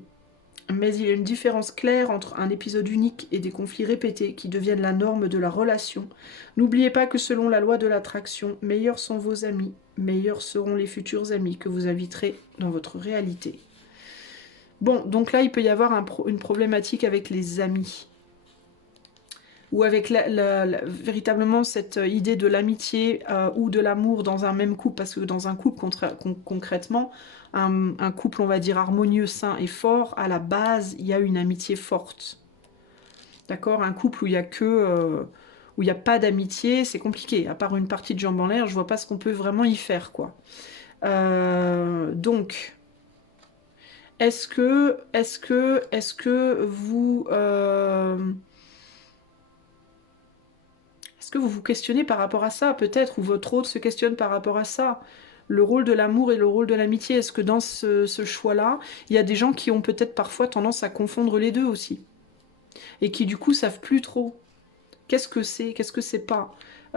Mais il y a une différence claire entre un épisode unique et des conflits répétés qui deviennent la norme de la relation. N'oubliez pas que selon la loi de l'attraction, meilleurs sont vos amis, meilleurs seront les futurs amis que vous inviterez dans votre réalité. Bon, donc là, il peut y avoir une problématique avec les amis. Ou avec véritablement cette idée de l'amitié ou de l'amour dans un même couple. Parce que dans un couple, concrètement, un couple, on va dire, harmonieux, sain et fort, à la base, il y a une amitié forte. D'accord? Un couple où il y a que... où il n'y a pas d'amitié, c'est compliqué. À part une partie de jambes en l'air, je vois pas ce qu'on peut vraiment y faire, quoi. Donc... Est-ce que vous... Est-ce que vous vous questionnez par rapport à ça, peut-être, ou votre autre se questionne par rapport à ça? Le rôle de l'amour et le rôle de l'amitié, est-ce que dans ce choix-là, il y a des gens qui ont peut-être parfois tendance à confondre les deux aussi? Et qui du coup savent plus trop. Qu'est-ce que c'est pas?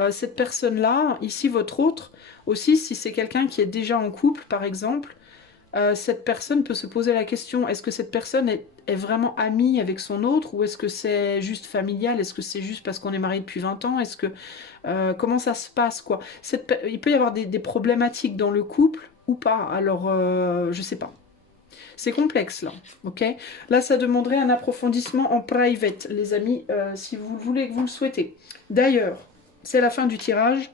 Cette personne-là, ici votre autre, aussi si c'est quelqu'un qui est déjà en couple par exemple, cette personne peut se poser la question, est-ce que cette personne est vraiment amie avec son autre ou est-ce que c'est juste familial? Est-ce que c'est juste parce qu'on est marié depuis 20 ans? Est-ce que comment ça se passe quoi? Il peut y avoir des problématiques dans le couple ou pas, alors je sais pas. C'est complexe là, ok? Là, ça demanderait un approfondissement en private, les amis, si vous voulez, que vous le souhaitez. D'ailleurs, c'est la fin du tirage,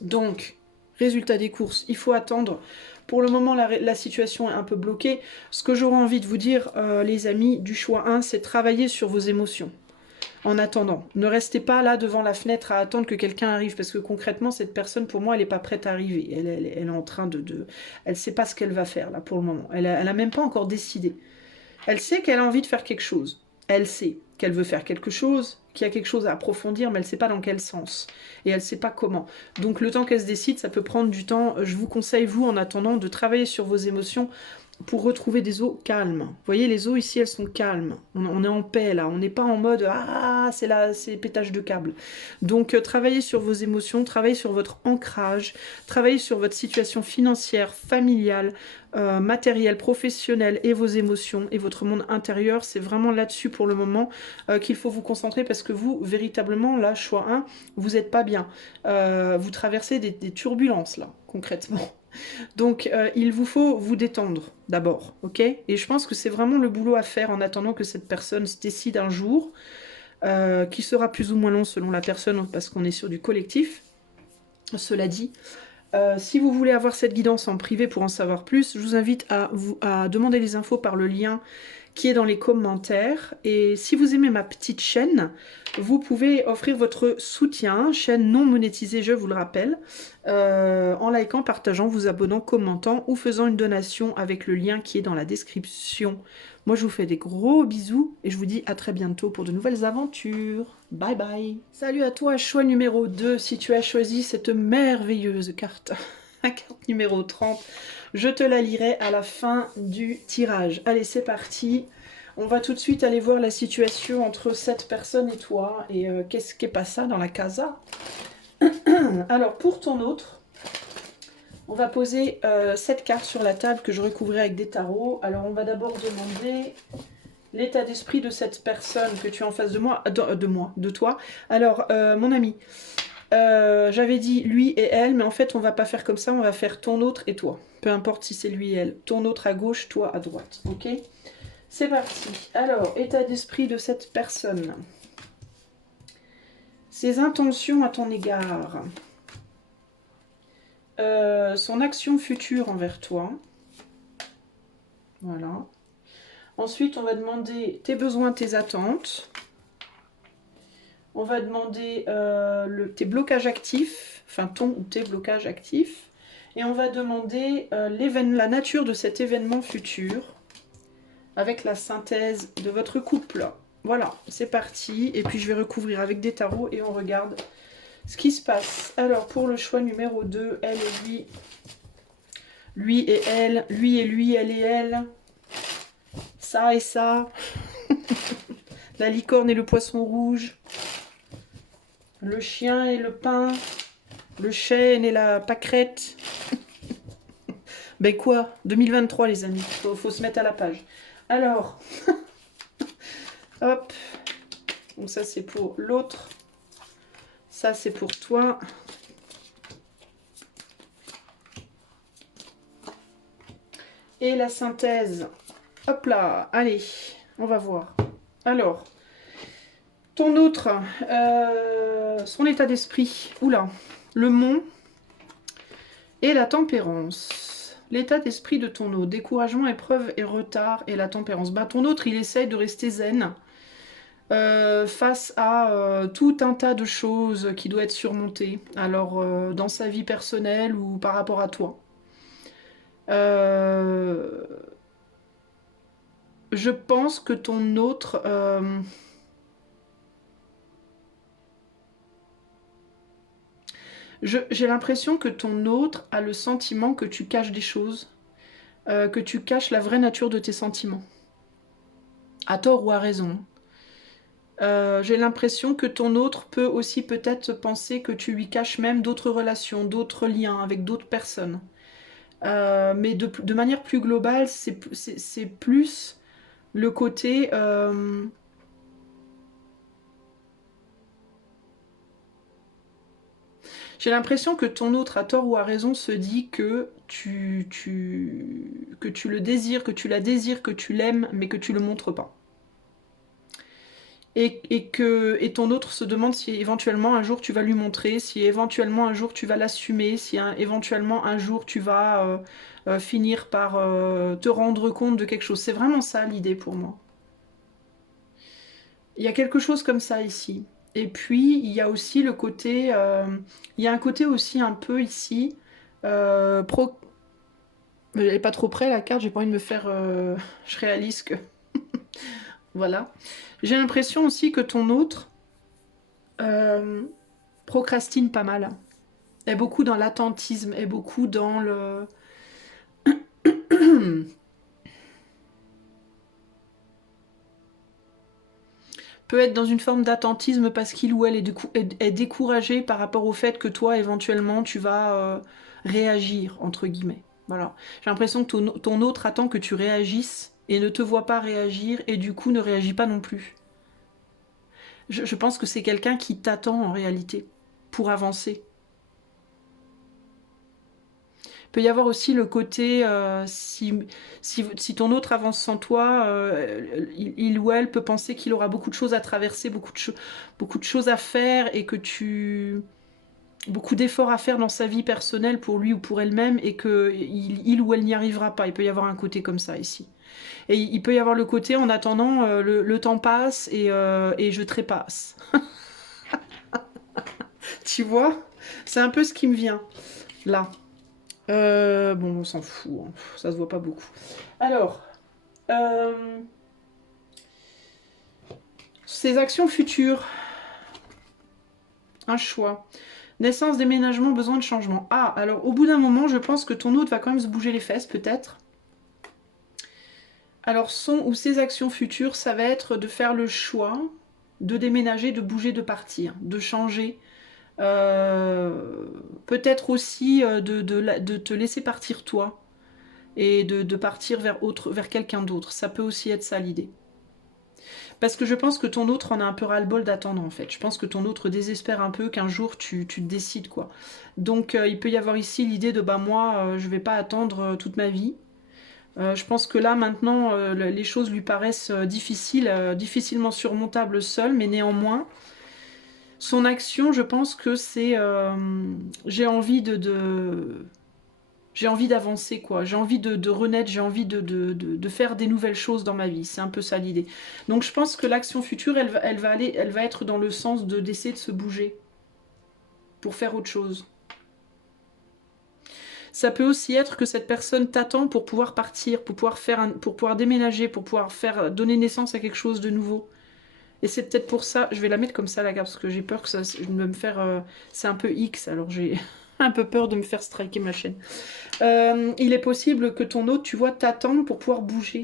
donc, résultat des courses, il faut attendre. Pour le moment, la situation est un peu bloquée. Ce que j'aurais envie de vous dire, les amis, du choix 1, c'est travailler sur vos émotions. En attendant, ne restez pas là devant la fenêtre à attendre que quelqu'un arrive, parce que concrètement, cette personne, pour moi, elle n'est pas prête à arriver. Elle est en train elle ne sait pas ce qu'elle va faire, là, pour le moment. Elle n'a même pas encore décidé. Elle sait qu'elle a envie de faire quelque chose. Elle sait qu'elle veut faire quelque chose, qu'il y a quelque chose à approfondir, mais elle ne sait pas dans quel sens. Et elle ne sait pas comment. Donc le temps qu'elle se décide, ça peut prendre du temps. Je vous conseille, vous, en attendant, de travailler sur vos émotions pour retrouver des eaux calmes. Vous voyez, les eaux ici, elles sont calmes. On est en paix, là. On n'est pas en mode « Ah, c'est pétage de câble ». Donc, travaillez sur vos émotions, travaillez sur votre ancrage, travaillez sur votre situation financière, familiale, matérielle, professionnelle et vos émotions et votre monde intérieur. C'est vraiment là-dessus, pour le moment, qu'il faut vous concentrer parce que vous, véritablement, là, choix 1, vous n'êtes pas bien. Vous traversez des turbulences, là, concrètement. Donc, il vous faut vous détendre d'abord, ok? Et je pense que c'est vraiment le boulot à faire en attendant que cette personne se décide un jour, qui sera plus ou moins long selon la personne, parce qu'on est sur du collectif. Cela dit, si vous voulez avoir cette guidance en privé pour en savoir plus, je vous invite à demander les infos par le lien qui est dans les commentaires. Et si vous aimez ma petite chaîne, vous pouvez offrir votre soutien, chaîne non monétisée, je vous le rappelle, en likant, partageant, vous abonnant, commentant ou faisant une donation avec le lien qui est dans la description. Moi, je vous fais des gros bisous et je vous dis à très bientôt pour de nouvelles aventures. Bye bye. Salut à toi, choix numéro 2, si tu as choisi cette merveilleuse carte. la carte numéro 30. Je te la lirai à la fin du tirage. Allez, c'est parti. On va tout de suite aller voir la situation entre cette personne et toi. Et qu'est-ce qui est pas ça dans la casa? Alors, pour ton autre, on va poser 7 cartes sur la table que je recouvrirai avec des tarots. Alors, on va d'abord demander l'état d'esprit de cette personne que tu as en face de moi, de toi. Alors, mon ami, j'avais dit lui et elle, mais en fait, on va pas faire comme ça, on va faire ton autre et toi. Peu importe si c'est lui et elle. Ton autre à gauche, toi à droite, ok? C'est parti. Alors, état d'esprit de cette personne. Ses intentions à ton égard. Son action future envers toi. Voilà. Ensuite, on va demander tes besoins, tes attentes. On va demander tes blocages actifs, enfin ton ou tes blocages actifs. Et on va demander la nature de cet événement futur avec la synthèse de votre couple. Voilà, c'est parti. Et puis je vais recouvrir avec des tarots et on regarde ce qui se passe. Alors pour le choix numéro 2, elle et lui. Lui et elle, lui et lui, elle et elle. Ça et ça. La licorne et le poisson rouge. Le chien et le pain. Le chêne et la pâquerette. Ben quoi, 2023 les amis, faut se mettre à la page. Alors, hop. Donc ça c'est pour l'autre. Ça c'est pour toi. Et la synthèse. Hop là, allez, on va voir. Alors, ton autre, son état d'esprit. Oula, le mont et la tempérance. L'état d'esprit de ton autre. Découragement, épreuve et retard et la tempérance. Ben, ton autre, il essaye de rester zen. Face à tout un tas de choses qui doivent être surmontées. Alors, dans sa vie personnelle ou par rapport à toi. Je pense que ton autre... j'ai l'impression que ton autre a le sentiment que tu caches des choses, que tu caches la vraie nature de tes sentiments. À tort ou à raison. J'ai l'impression que ton autre peut aussi peut-être penser que tu lui caches même d'autres relations, d'autres liens avec d'autres personnes. Mais de manière plus globale, c'est plus le côté... J'ai l'impression que ton autre, à tort ou à raison, se dit que que tu le désires, que tu la désires, que tu l'aimes, mais que tu le montres pas. Et ton autre se demande si éventuellement un jour tu vas lui montrer, si éventuellement un jour tu vas l'assumer, si éventuellement un jour tu vas finir par te rendre compte de quelque chose. C'est vraiment ça l'idée pour moi. Il y a quelque chose comme ça ici. Et puis il y a aussi le côté, il y a un côté aussi un peu ici, pro... Elle est pas trop près la carte, j'ai pas envie de me faire... je réalise que... Voilà. J'ai l'impression aussi que ton autre procrastine pas mal. Est beaucoup dans l'attentisme, est beaucoup dans le... peut être dans une forme d'attentisme parce qu'il ou elle est découragé par rapport au fait que toi, éventuellement, tu vas réagir, entre guillemets. Voilà. J'ai l'impression que ton autre attend que tu réagisses et ne te voit pas réagir et du coup ne réagit pas non plus. Je pense que c'est quelqu'un qui t'attend en réalité pour avancer. Il peut y avoir aussi le côté, si ton autre avance sans toi, il ou elle peut penser qu'il aura beaucoup de choses à traverser, beaucoup de choses à faire et que beaucoup d'efforts à faire dans sa vie personnelle pour lui ou pour elle-même et qu'il ou elle n'y arrivera pas. Il peut y avoir un côté comme ça ici. Et il peut y avoir le côté en attendant, le temps passe et je trépasse. Tu vois? C'est un peu ce qui me vient là. Bon, on s'en fout, hein. Ça se voit pas beaucoup. Alors, ses actions futures. Un choix. Naissance, déménagement, besoin de changement. Ah, alors au bout d'un moment, je pense que ton hôte va quand même se bouger les fesses, peut-être. Alors son ou ses actions futures, ça va être de faire le choix de déménager, de bouger, de partir, de changer. Peut-être aussi de te laisser partir toi et de partir vers quelqu'un d'autre. Ça peut aussi être ça l'idée. Parce que je pense que ton autre en a un peu ras-le-bol d'attendre en fait. Je pense que ton autre désespère un peu qu'un jour tu te décides quoi. Donc il peut y avoir ici l'idée de bah moi je vais pas attendre toute ma vie. Je pense que là maintenant les choses lui paraissent difficiles, difficilement surmontables seul, mais néanmoins son action je pense que c'est j'ai envie j'ai envie d'avancer, quoi. J'ai envie de renaître, j'ai envie de faire des nouvelles choses dans ma vie. C'est un peu ça l'idée. Donc je pense que l'action future, elle va être dans le sens d'essayer de se bouger pour faire autre chose. Ça peut aussi être que cette personne t'attend pour pouvoir partir, pour pouvoir déménager, pour pouvoir donner naissance à quelque chose de nouveau. Et c'est peut-être pour ça, je vais la mettre comme ça la carte, parce que j'ai peur que ça de me faire... c'est un peu X, alors j'ai un peu peur de me faire striker ma chaîne. Il est possible que ton hôte, tu vois, t'attende pour pouvoir bouger.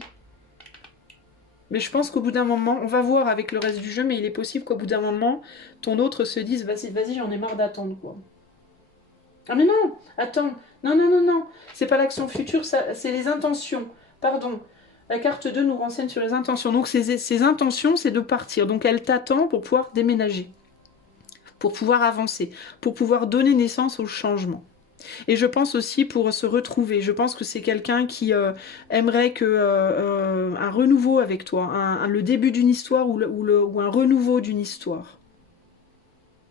Mais je pense qu'au bout d'un moment, on va voir avec le reste du jeu, mais il est possible qu'au bout d'un moment, ton autre se dise, vas-y, vas-y, j'en ai marre d'attendre, quoi. Ah mais non, attends, non, non, non, non, c'est pas l'action future, c'est les intentions, pardon. La carte 2 nous renseigne sur les intentions. Donc ses intentions, c'est de partir. Donc elle t'attend pour pouvoir déménager, pour pouvoir avancer, pour pouvoir donner naissance au changement. Et je pense aussi pour se retrouver. Je pense que c'est quelqu'un qui aimerait que un renouveau avec toi, le début d'une histoire ou un renouveau d'une histoire.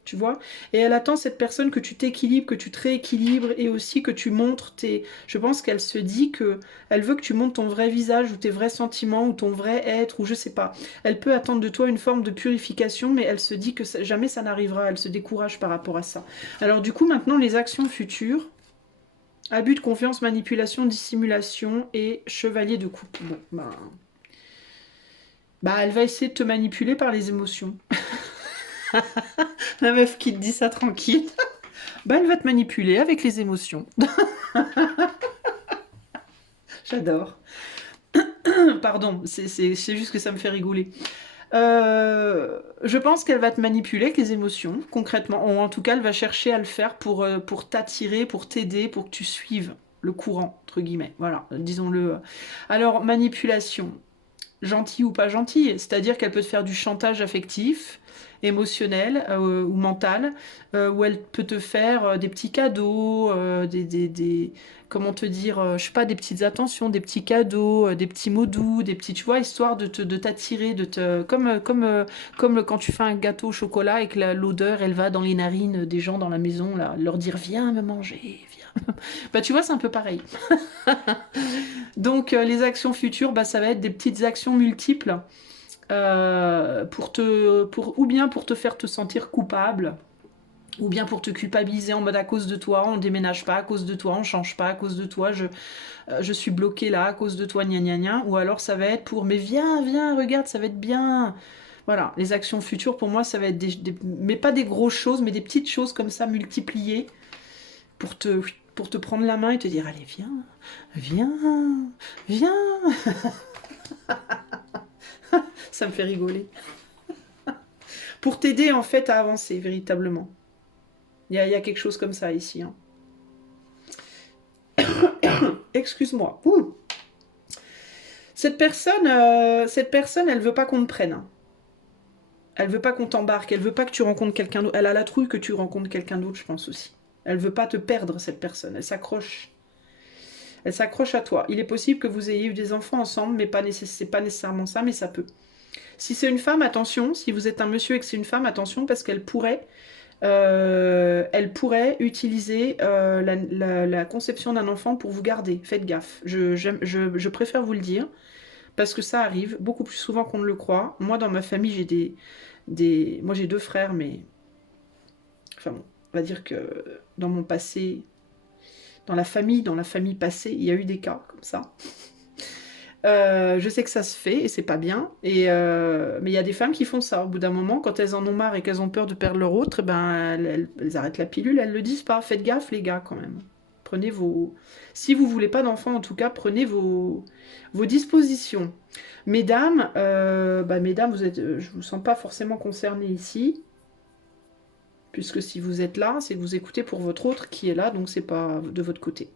Tu vois? Et elle attend cette personne que tu t'équilibres, que tu te rééquilibres et aussi que tu montres tes... Je pense qu'elle se dit que elle veut que tu montres ton vrai visage ou tes vrais sentiments ou ton vrai être ou je sais pas. Elle peut attendre de toi une forme de purification mais elle se dit que jamais ça n'arrivera. Elle se décourage par rapport à ça. Alors du coup maintenant les actions futures. Abus de confiance, manipulation, dissimulation et chevalier de coupe. Bon, bah, elle va essayer de te manipuler par les émotions. La meuf qui te dit ça tranquille. Bah, elle va te manipuler avec les émotions. J'adore. Pardon, c'est juste que ça me fait rigoler. Je pense qu'elle va te manipuler avec les émotions, concrètement. Ou en tout cas, elle va chercher à le faire pour t'attirer, pour t'aider, pour que tu suives le courant, entre guillemets. Voilà, disons-le. Alors, manipulation. Gentil ou pas gentil, c'est-à-dire qu'elle peut te faire du chantage affectif, émotionnel ou mental, où elle peut te faire des petits cadeaux, comment te dire, je sais pas, des petites attentions, des petits cadeaux, des petits mots doux, des petits, tu vois, histoire de t'attirer, comme quand tu fais un gâteau au chocolat et que l'odeur, elle va dans les narines des gens dans la maison, là, leur dire viens me manger, viens. Bah tu vois, c'est un peu pareil. Donc les actions futures, bah, ça va être des petites actions multiples ou bien pour te faire te sentir coupable, ou bien pour te culpabiliser en mode à cause de toi, on déménage pas, à cause de toi, on change pas, à cause de toi, je suis bloquée là, à cause de toi, gna gna gna. Ou alors ça va être pour mais viens, viens, regarde, ça va être bien. Voilà, les actions futures pour moi, ça va être mais pas des grosses choses, mais des petites choses comme ça multipliées pour te prendre la main et te dire allez viens, viens, viens. Ça me fait rigoler. Pour t'aider en fait à avancer véritablement. Il y a quelque chose comme ça ici. Hein. Excuse-moi. Ouh. Cette personne, elle veut pas qu'on te prenne. Hein. Elle veut pas qu'on t'embarque. Elle veut pas que tu rencontres quelqu'un d'autre. Elle a la trouille que tu rencontres quelqu'un d'autre, je pense aussi. Elle veut pas te perdre, cette personne. Elle s'accroche. Elle s'accroche à toi. Il est possible que vous ayez eu des enfants ensemble, mais c'est pas nécessairement ça, mais ça peut. Si c'est une femme, attention. Si vous êtes un monsieur et que c'est une femme, attention, parce qu'elle pourrait utiliser la conception d'un enfant pour vous garder. Faites gaffe. Je préfère vous le dire parce que ça arrive beaucoup plus souvent qu'on ne le croit. Moi, dans ma famille, moi, j'ai deux frères, mais enfin bon, on va dire que dans mon passé, dans la famille passée, il y a eu des cas comme ça. Je sais que ça se fait et c'est pas bien. Mais il y a des femmes qui font ça. Au bout d'un moment, quand elles en ont marre et qu'elles ont peur de perdre leur autre, eh ben, elles arrêtent la pilule, elles le disent pas. Faites gaffe, les gars, quand même. Prenez vos... Si vous voulez pas d'enfants, en tout cas, prenez vos dispositions. Mesdames, mesdames, je vous sens pas forcément concernées ici. Puisque si vous êtes là, c'est que vous écoutez pour votre autre qui est là, donc c'est pas de votre côté.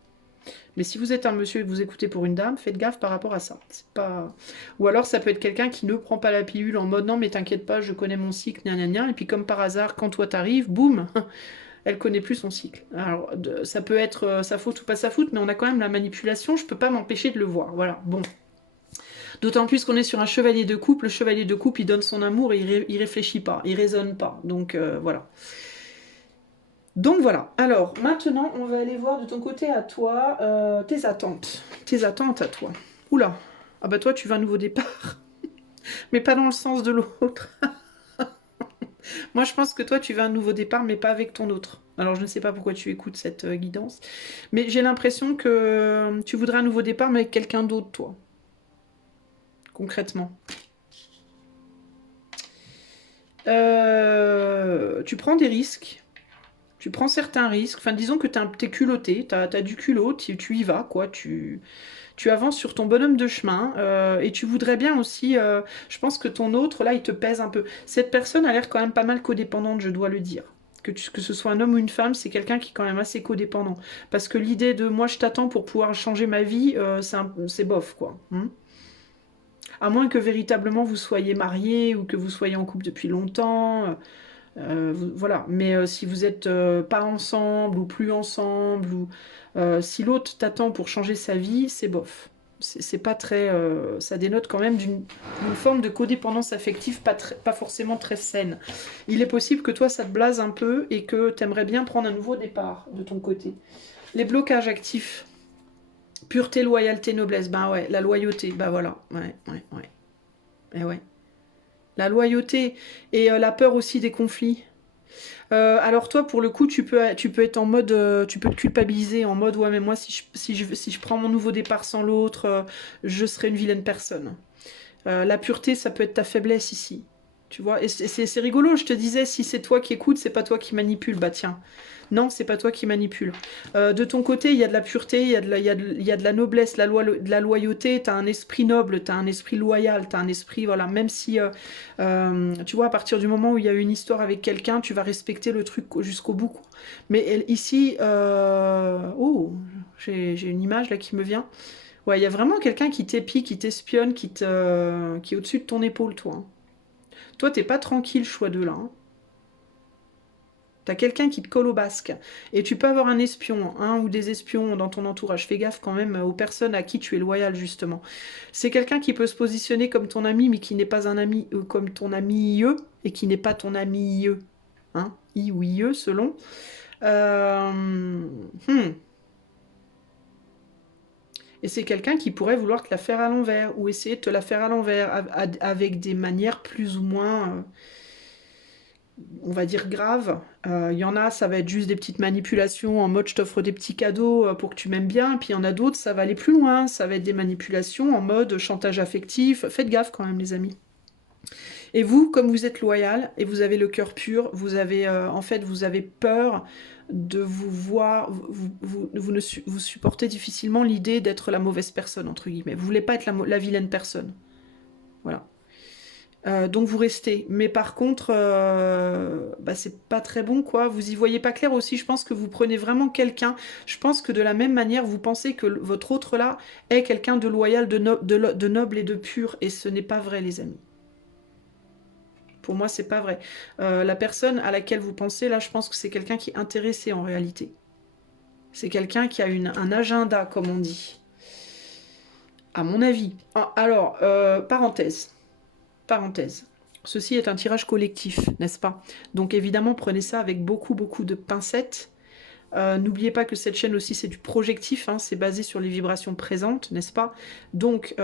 Mais si vous êtes un monsieur et que vous écoutez pour une dame, faites gaffe par rapport à ça. C'est pas... Ou alors ça peut être quelqu'un qui ne prend pas la pilule en mode non mais t'inquiète pas, je connais mon cycle, gna gna gna, et puis comme par hasard, quand toi t'arrives, boum, elle connaît plus son cycle. Alors ça peut être sa faute ou pas sa faute, mais on a quand même la manipulation, je peux pas m'empêcher de le voir. Voilà, bon. D'autant plus qu'on est sur un chevalier de coupe, le chevalier de coupe il donne son amour et il réfléchit pas, il raisonne pas. Donc voilà. Donc voilà, alors maintenant on va aller voir de ton côté à toi tes attentes. Tes attentes à toi. Oula, ah bah toi tu veux un nouveau départ, mais pas dans le sens de l'autre. Moi je pense que toi tu veux un nouveau départ mais pas avec ton autre. Alors je ne sais pas pourquoi tu écoutes cette guidance, mais j'ai l'impression que tu voudrais un nouveau départ mais avec quelqu'un d'autre toi, concrètement. Tu prends des risques. Tu prends certains risques, enfin disons que t'es culotté, t'as du culot, tu y vas, quoi, tu avances sur ton bonhomme de chemin, et tu voudrais bien aussi, je pense que ton autre, là, il te pèse un peu. Cette personne a l'air quand même pas mal codépendante, je dois le dire. Que ce soit un homme ou une femme, c'est quelqu'un qui est quand même assez codépendant. Parce que l'idée de moi je t'attends pour pouvoir changer ma vie, c'est bof, quoi. À moins que véritablement vous soyez mariés ou que vous soyez en couple depuis longtemps. Voilà, mais si vous êtes pas ensemble ou plus ensemble, ou si l'autre t'attend pour changer sa vie, c'est bof. C'est pas très. Ça dénote quand même d'une forme de codépendance affective pas forcément très saine. Il est possible que toi ça te blase un peu et que t'aimerais bien prendre un nouveau départ de ton côté. Les blocages actifs. Pureté, loyauté, noblesse. Ben ouais, la loyauté, bah voilà. Ouais, ouais, ouais. Et ouais. La loyauté et la peur aussi des conflits. Alors toi, pour le coup, tu peux être en mode, tu peux te culpabiliser en mode, ouais, mais moi, si je prends mon nouveau départ sans l'autre, je serai une vilaine personne. La pureté, ça peut être ta faiblesse ici. Tu vois, et c'est rigolo, je te disais, si c'est toi qui écoutes, c'est pas toi qui manipule. Bah tiens, non, c'est pas toi qui manipule. De ton côté, il y a de la pureté, il y a de la noblesse, de la loyauté, t'as un esprit noble, t'as un esprit loyal, t'as un esprit, voilà, même si, tu vois, à partir du moment où il y a une histoire avec quelqu'un, tu vas respecter le truc jusqu'au bout, quoi. Mais ici, oh, j'ai une image là qui me vient. Ouais, il y a vraiment quelqu'un qui t'épie, qui t'espionne, qui est au-dessus de ton épaule, toi, hein. Toi, t'es pas tranquille, choix de là, hein. T'as quelqu'un qui te colle au basque. Et tu peux avoir un espion, un ou des espions dans ton entourage. Fais gaffe quand même aux personnes à qui tu es loyal, justement. C'est quelqu'un qui peut se positionner comme ton ami, mais qui n'est pas un ami, comme ton ami et qui n'est pas ton ami hein, I ou IE, selon. Euh, hmm. Et c'est quelqu'un qui pourrait vouloir te la faire à l'envers, ou essayer de te la faire à l'envers, avec des manières plus ou moins... on va dire grave. Il y en a, ça va être juste des petites manipulations en mode je t'offre des petits cadeaux pour que tu m'aimes bien. Puis il y en a d'autres, ça va aller plus loin. Ça va être des manipulations en mode chantage affectif. Faites gaffe quand même, les amis. Et vous, comme vous êtes loyal et vous avez le cœur pur, vous avez en fait, vous avez peur de vous voir, vous supportez difficilement l'idée d'être la mauvaise personne, entre guillemets. Vous voulez pas être la vilaine personne. Voilà. Donc vous restez. Mais par contre, c'est pas très bon, quoi. Vous y voyez pas clair aussi. Je pense que vous prenez vraiment quelqu'un. Je pense que de la même manière, vous pensez que votre autre là est quelqu'un de loyal, de noble et de pur. Et ce n'est pas vrai, les amis. Pour moi, c'est pas vrai. La personne à laquelle vous pensez, là, je pense que c'est quelqu'un qui est intéressé en réalité. C'est quelqu'un qui a un agenda, comme on dit. À mon avis. Ah, alors, parenthèse. Parenthèse. Ceci est un tirage collectif, n'est-ce pas? Donc évidemment, prenez ça avec beaucoup, beaucoup de pincettes. N'oubliez pas que cette chaîne aussi, c'est du projectif, hein, c'est basé sur les vibrations présentes, n'est-ce pas? Donc,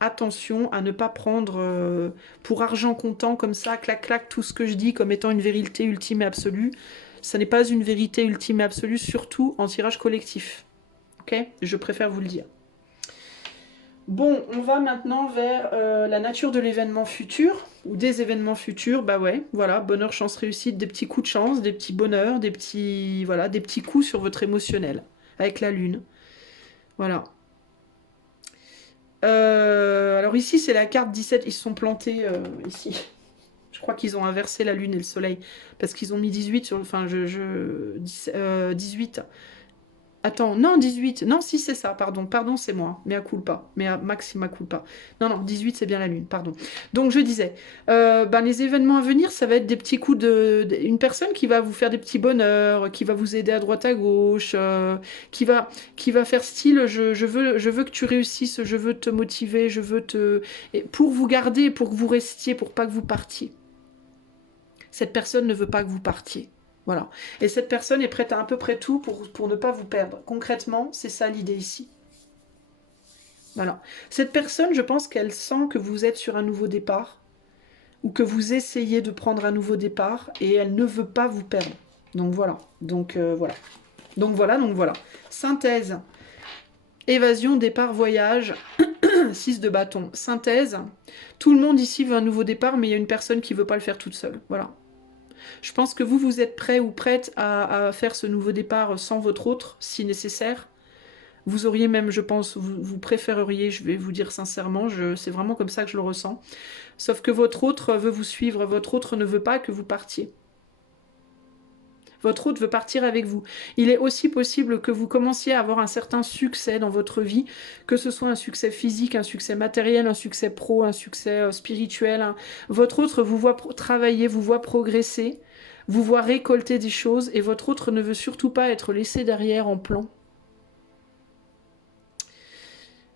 attention à ne pas prendre pour argent comptant comme ça, clac, clac, tout ce que je dis comme étant une vérité ultime et absolue. Ça n'est pas une vérité ultime et absolue, surtout en tirage collectif. Ok? Je préfère vous le dire. Bon, on va maintenant vers la nature de l'événement futur, ou des événements futurs, bah ouais, voilà, bonheur, chance, réussite, des petits coups de chance, des petits bonheurs, des petits, voilà, des petits coups sur votre émotionnel, avec la lune, voilà. Alors ici, c'est la carte 17, ils se sont plantés ici. Je crois qu'ils ont inversé la lune et le soleil, parce qu'ils ont mis 18 sur, enfin, 18. Attends, non, 18. Non, si, c'est ça, pardon. Pardon, c'est moi. Mea culpa. Maxima culpa. Non, non, 18, c'est bien la lune, pardon. Donc, je disais, ben, les événements à venir, ça va être des petits coups une personne qui va vous faire des petits bonheurs, qui va vous aider à droite à gauche, qui va faire style, je veux que tu réussisses, je veux te motiver, je veux te... Et pour vous garder, pour que vous restiez, pour pas que vous partiez. Cette personne ne veut pas que vous partiez. Voilà. Et cette personne est prête à peu près tout pour ne pas vous perdre. Concrètement, c'est ça l'idée ici. Voilà. Cette personne, je pense qu'elle sent que vous êtes sur un nouveau départ ou que vous essayez de prendre un nouveau départ et elle ne veut pas vous perdre. Donc voilà. Donc voilà. Donc voilà, donc voilà. Synthèse. Évasion, départ, voyage. 6 de bâton. Synthèse. Tout le monde ici veut un nouveau départ, mais il y a une personne qui ne veut pas le faire toute seule. Voilà. Je pense que vous êtes prêt ou prête à faire ce nouveau départ sans votre autre, si nécessaire. Vous auriez même, je pense, vous préféreriez, je vais vous dire sincèrement, c'est vraiment comme ça que je le ressens. Sauf que votre autre veut vous suivre, votre autre ne veut pas que vous partiez. Votre autre veut partir avec vous. Il est aussi possible que vous commenciez à avoir un certain succès dans votre vie, que ce soit un succès physique, un succès matériel, un succès pro, un succès spirituel. Votre autre vous voit travailler, vous voit progresser, vous voit récolter des choses, et votre autre ne veut surtout pas être laissé derrière en plan.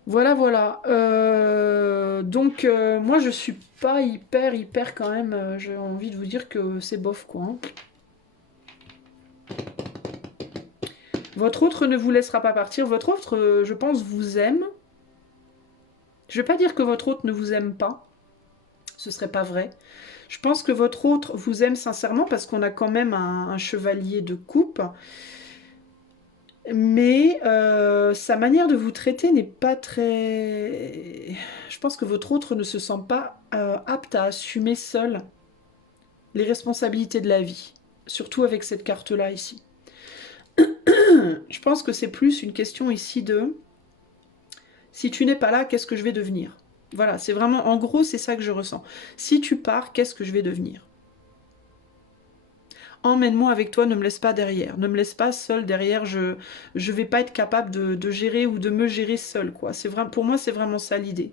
Voilà, voilà. Donc, moi, je suis pas hyper quand même. J'ai envie de vous dire que c'est bof, quoi. Hein. Votre autre ne vous laissera pas partir. Votre autre, je pense, vous aime. Je ne vais pas dire que votre autre ne vous aime pas. Ce serait pas vrai. Je pense que votre autre vous aime sincèrement parce qu'on a quand même un chevalier de coupe. Mais sa manière de vous traiter n'est pas très... Je pense que votre autre ne se sent pas apte à assumer seul les responsabilités de la vie. Surtout avec cette carte-là ici. Je pense que c'est plus une question ici de... Si tu n'es pas là, qu'est-ce que je vais devenir? Voilà, c'est vraiment... En gros, c'est ça que je ressens. Si tu pars, qu'est-ce que je vais devenir? Emmène-moi avec toi, ne me laisse pas derrière. Ne me laisse pas seule derrière. Je vais pas être capable de gérer ou de me gérer seule, quoi. Pour moi, c'est vraiment ça l'idée.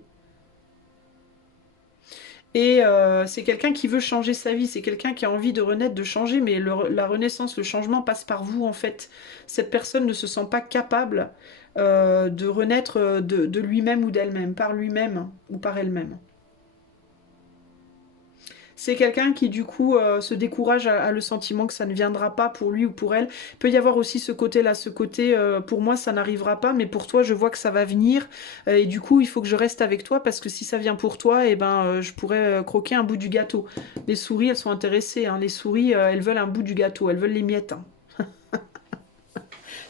Et c'est quelqu'un qui veut changer sa vie, c'est quelqu'un qui a envie de renaître, de changer, mais la renaissance, le changement passe par vous en fait. Cette personne ne se sent pas capable de renaître de lui-même ou d'elle-même, par lui-même ou par elle-même. C'est quelqu'un qui du coup se décourage à le sentiment que ça ne viendra pas pour lui ou pour elle. Il peut y avoir aussi ce côté-là, ce côté pour moi ça n'arrivera pas, mais pour toi je vois que ça va venir et du coup il faut que je reste avec toi parce que si ça vient pour toi, eh ben je pourrais croquer un bout du gâteau. Les souris elles sont intéressées, hein. Les souris elles veulent un bout du gâteau, elles veulent les miettes. Hein.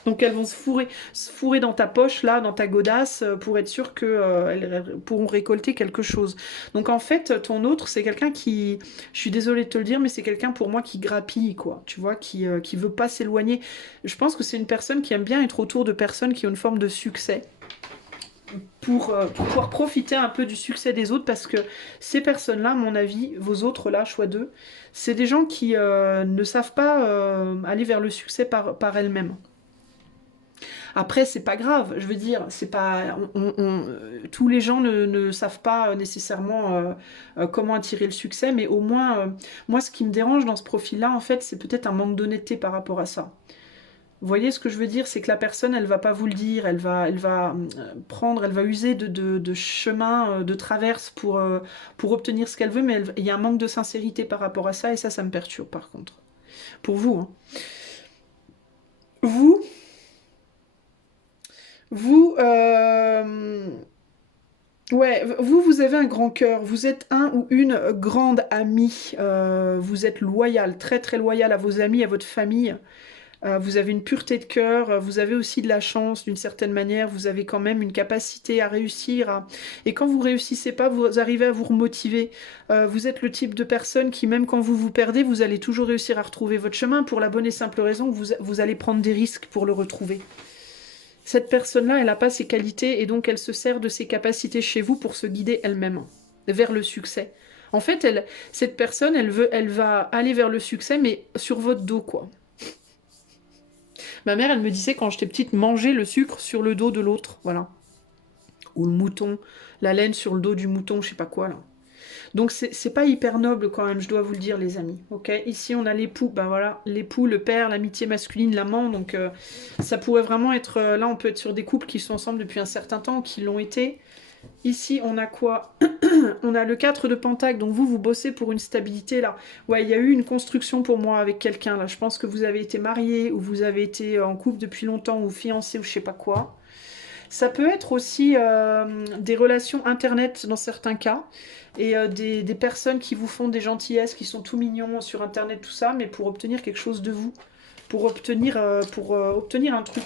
Donc elles vont se fourrer dans ta poche, là, dans ta godasse, pour être sûr qu'elles pourront récolter quelque chose. Donc en fait, ton autre, c'est quelqu'un qui, je suis désolée de te le dire, mais c'est quelqu'un pour moi qui grappille, quoi. Tu vois, qui veut pas s'éloigner. Je pense que c'est une personne qui aime bien être autour de personnes qui ont une forme de succès. Pour pouvoir profiter un peu du succès des autres, parce que ces personnes-là, à mon avis, vos autres là, choix d'eux, c'est des gens qui ne savent pas aller vers le succès par elles-mêmes. Après, c'est pas grave, je veux dire, c'est pas, tous les gens ne savent pas nécessairement comment attirer le succès, mais au moins, moi, ce qui me dérange dans ce profil-là, en fait, c'est peut-être un manque d'honnêteté par rapport à ça. Vous voyez ce que je veux dire, c'est que la personne, elle va pas vous le dire, elle va user de chemins, de traverses pour obtenir ce qu'elle veut, mais il y a un manque de sincérité par rapport à ça, et ça me perturbe par contre. Pour vous, hein. Vous, vous, ouais, vous avez un grand cœur, vous êtes un ou une grande amie, vous êtes loyal, très très loyal à vos amis, à votre famille. Vous avez une pureté de cœur, vous avez aussi de la chance d'une certaine manière, vous avez quand même une capacité à réussir. Et quand vous réussissez pas, vous arrivez à vous remotiver. Vous êtes le type de personne qui, même quand vous vous perdez, vous allez toujours réussir à retrouver votre chemin pour la bonne et simple raison que vous allez prendre des risques pour le retrouver. Cette personne-là, elle n'a pas ses qualités et donc elle se sert de ses capacités chez vous pour se guider elle-même vers le succès. En fait, cette personne, elle va aller vers le succès, mais sur votre dos, quoi. Ma mère, elle me disait quand j'étais petite, manger le sucre sur le dos de l'autre, voilà. Ou le mouton, la laine sur le dos du mouton, je sais pas quoi, là. Donc c'est pas hyper noble quand même, je dois vous le dire, les amis. Ok, ici on a l'époux, ben voilà, l'époux, le père, l'amitié masculine, l'amant. Donc ça pourrait vraiment être, là on peut être sur des couples qui sont ensemble depuis un certain temps, qui l'ont été. Ici on a quoi? On a le 4 de Pentacle, donc vous bossez pour une stabilité là. Ouais, il y a eu une construction pour moi avec quelqu'un là. Je pense que vous avez été marié ou vous avez été en couple depuis longtemps ou fiancé ou je sais pas quoi. Ça peut être aussi des relations internet dans certains cas et des personnes qui vous font des gentillesses, qui sont tout mignons sur internet, tout ça, mais pour obtenir quelque chose de vous, pour obtenir un truc.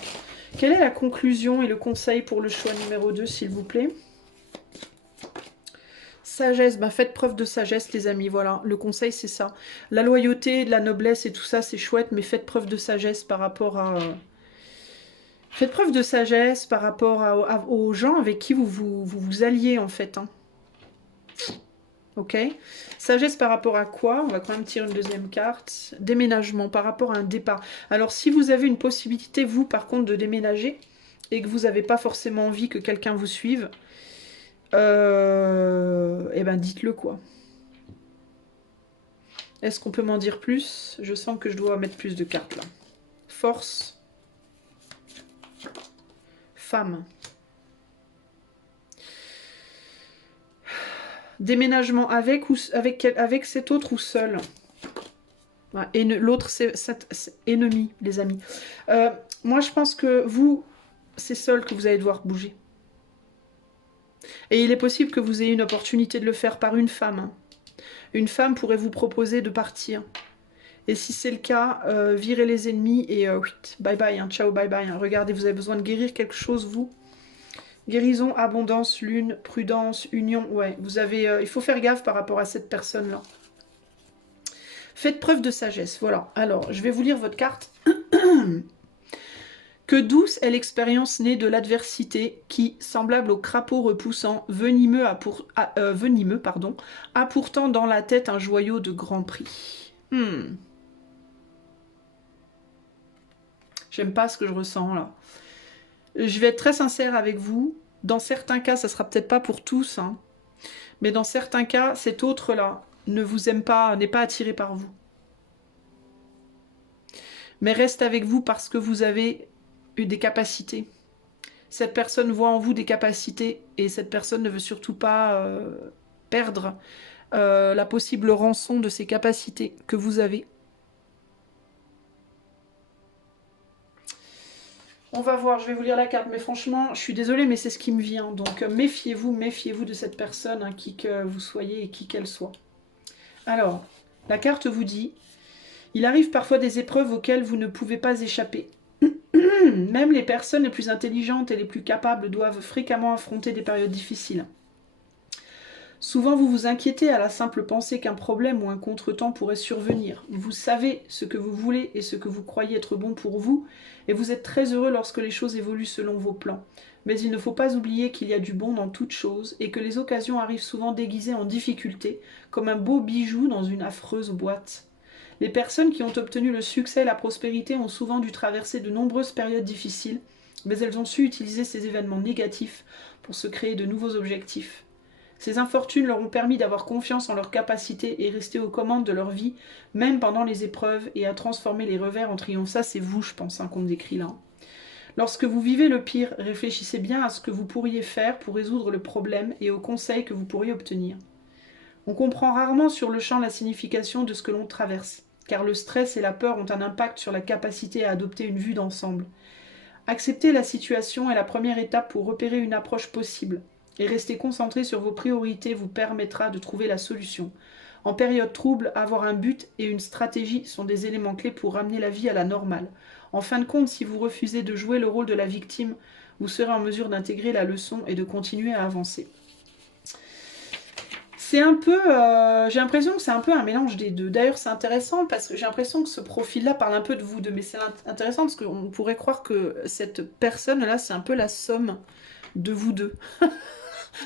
Quelle est la conclusion et le conseil pour le choix numéro 2, s'il vous plaît? Sagesse, ben faites preuve de sagesse les amis, voilà, le conseil c'est ça. La loyauté, la noblesse et tout ça c'est chouette, mais faites preuve de sagesse par rapport à... Faites preuve de sagesse par rapport aux gens avec qui vous alliez en fait. Hein. Ok. Sagesse par rapport à quoi? On va quand même tirer une deuxième carte. Déménagement par rapport à un départ. Alors si vous avez une possibilité, vous par contre, de déménager et que vous n'avez pas forcément envie que quelqu'un vous suive, eh ben dites-le quoi. Est-ce qu'on peut m'en dire plus? Je sens que je dois mettre plus de cartes là. Force. Femme. Déménagement avec ou avec cet autre ou seul. Et l'autre, c'est ennemi, les amis. Moi, je pense que vous, c'est seul que vous allez devoir bouger. Et il est possible que vous ayez une opportunité de le faire par une femme. Hein. Une femme pourrait vous proposer de partir. Et si c'est le cas, virez les ennemis et bye bye, hein, ciao, bye bye. Hein. Regardez, vous avez besoin de guérir quelque chose, vous. Guérison, abondance, lune, prudence, union. Ouais, vous avez, il faut faire gaffe par rapport à cette personne-là. Faites preuve de sagesse, voilà. Alors, je vais vous lire votre carte. Que douce est l'expérience née de l'adversité qui, semblable au crapaud repoussant, venimeux, a pourtant dans la tête un joyau de grand prix. J'aime pas ce que je ressens là. Je vais être très sincère avec vous. Dans certains cas, ça sera peut-être pas pour tous, hein, mais dans certains cas, cet autre-là ne vous aime pas, n'est pas attiré par vous. Mais reste avec vous parce que vous avez eu des capacités. Cette personne voit en vous des capacités et cette personne ne veut surtout pas perdre la possible rançon de ces capacités que vous avez. On va voir, je vais vous lire la carte, mais franchement, je suis désolée, mais c'est ce qui me vient. Donc méfiez-vous de cette personne, hein, qui que vous soyez et qui qu'elle soit. Alors, la carte vous dit, il arrive parfois des épreuves auxquelles vous ne pouvez pas échapper. Même les personnes les plus intelligentes et les plus capables doivent fréquemment affronter des périodes difficiles. Souvent vous vous inquiétez à la simple pensée qu'un problème ou un contretemps pourrait survenir. Vous savez ce que vous voulez et ce que vous croyez être bon pour vous, et vous êtes très heureux lorsque les choses évoluent selon vos plans. Mais il ne faut pas oublier qu'il y a du bon dans toute chose, et que les occasions arrivent souvent déguisées en difficultés, comme un beau bijou dans une affreuse boîte. Les personnes qui ont obtenu le succès et la prospérité ont souvent dû traverser de nombreuses périodes difficiles, mais elles ont su utiliser ces événements négatifs pour se créer de nouveaux objectifs. Ces infortunes leur ont permis d'avoir confiance en leurs capacités et rester aux commandes de leur vie, même pendant les épreuves, et à transformer les revers en triomphe. Ça, c'est vous, je pense, hein, qu'on me décrit là. Lorsque vous vivez le pire, réfléchissez bien à ce que vous pourriez faire pour résoudre le problème et aux conseils que vous pourriez obtenir. On comprend rarement sur le champ la signification de ce que l'on traverse, car le stress et la peur ont un impact sur la capacité à adopter une vue d'ensemble. Accepter la situation est la première étape pour repérer une approche possible, et rester concentré sur vos priorités vous permettra de trouver la solution. En période trouble, avoir un but et une stratégie sont des éléments clés pour ramener la vie à la normale. En fin de compte, si vous refusez de jouer le rôle de la victime, vous serez en mesure d'intégrer la leçon et de continuer à avancer. C'est un peu, j'ai l'impression que c'est un peu un mélange des deux. D'ailleurs, c'est intéressant parce que j'ai l'impression que ce profil-là parle un peu de vous deux, mais c'est intéressant parce qu'on pourrait croire que cette personne-là, c'est un peu la somme de vous deux,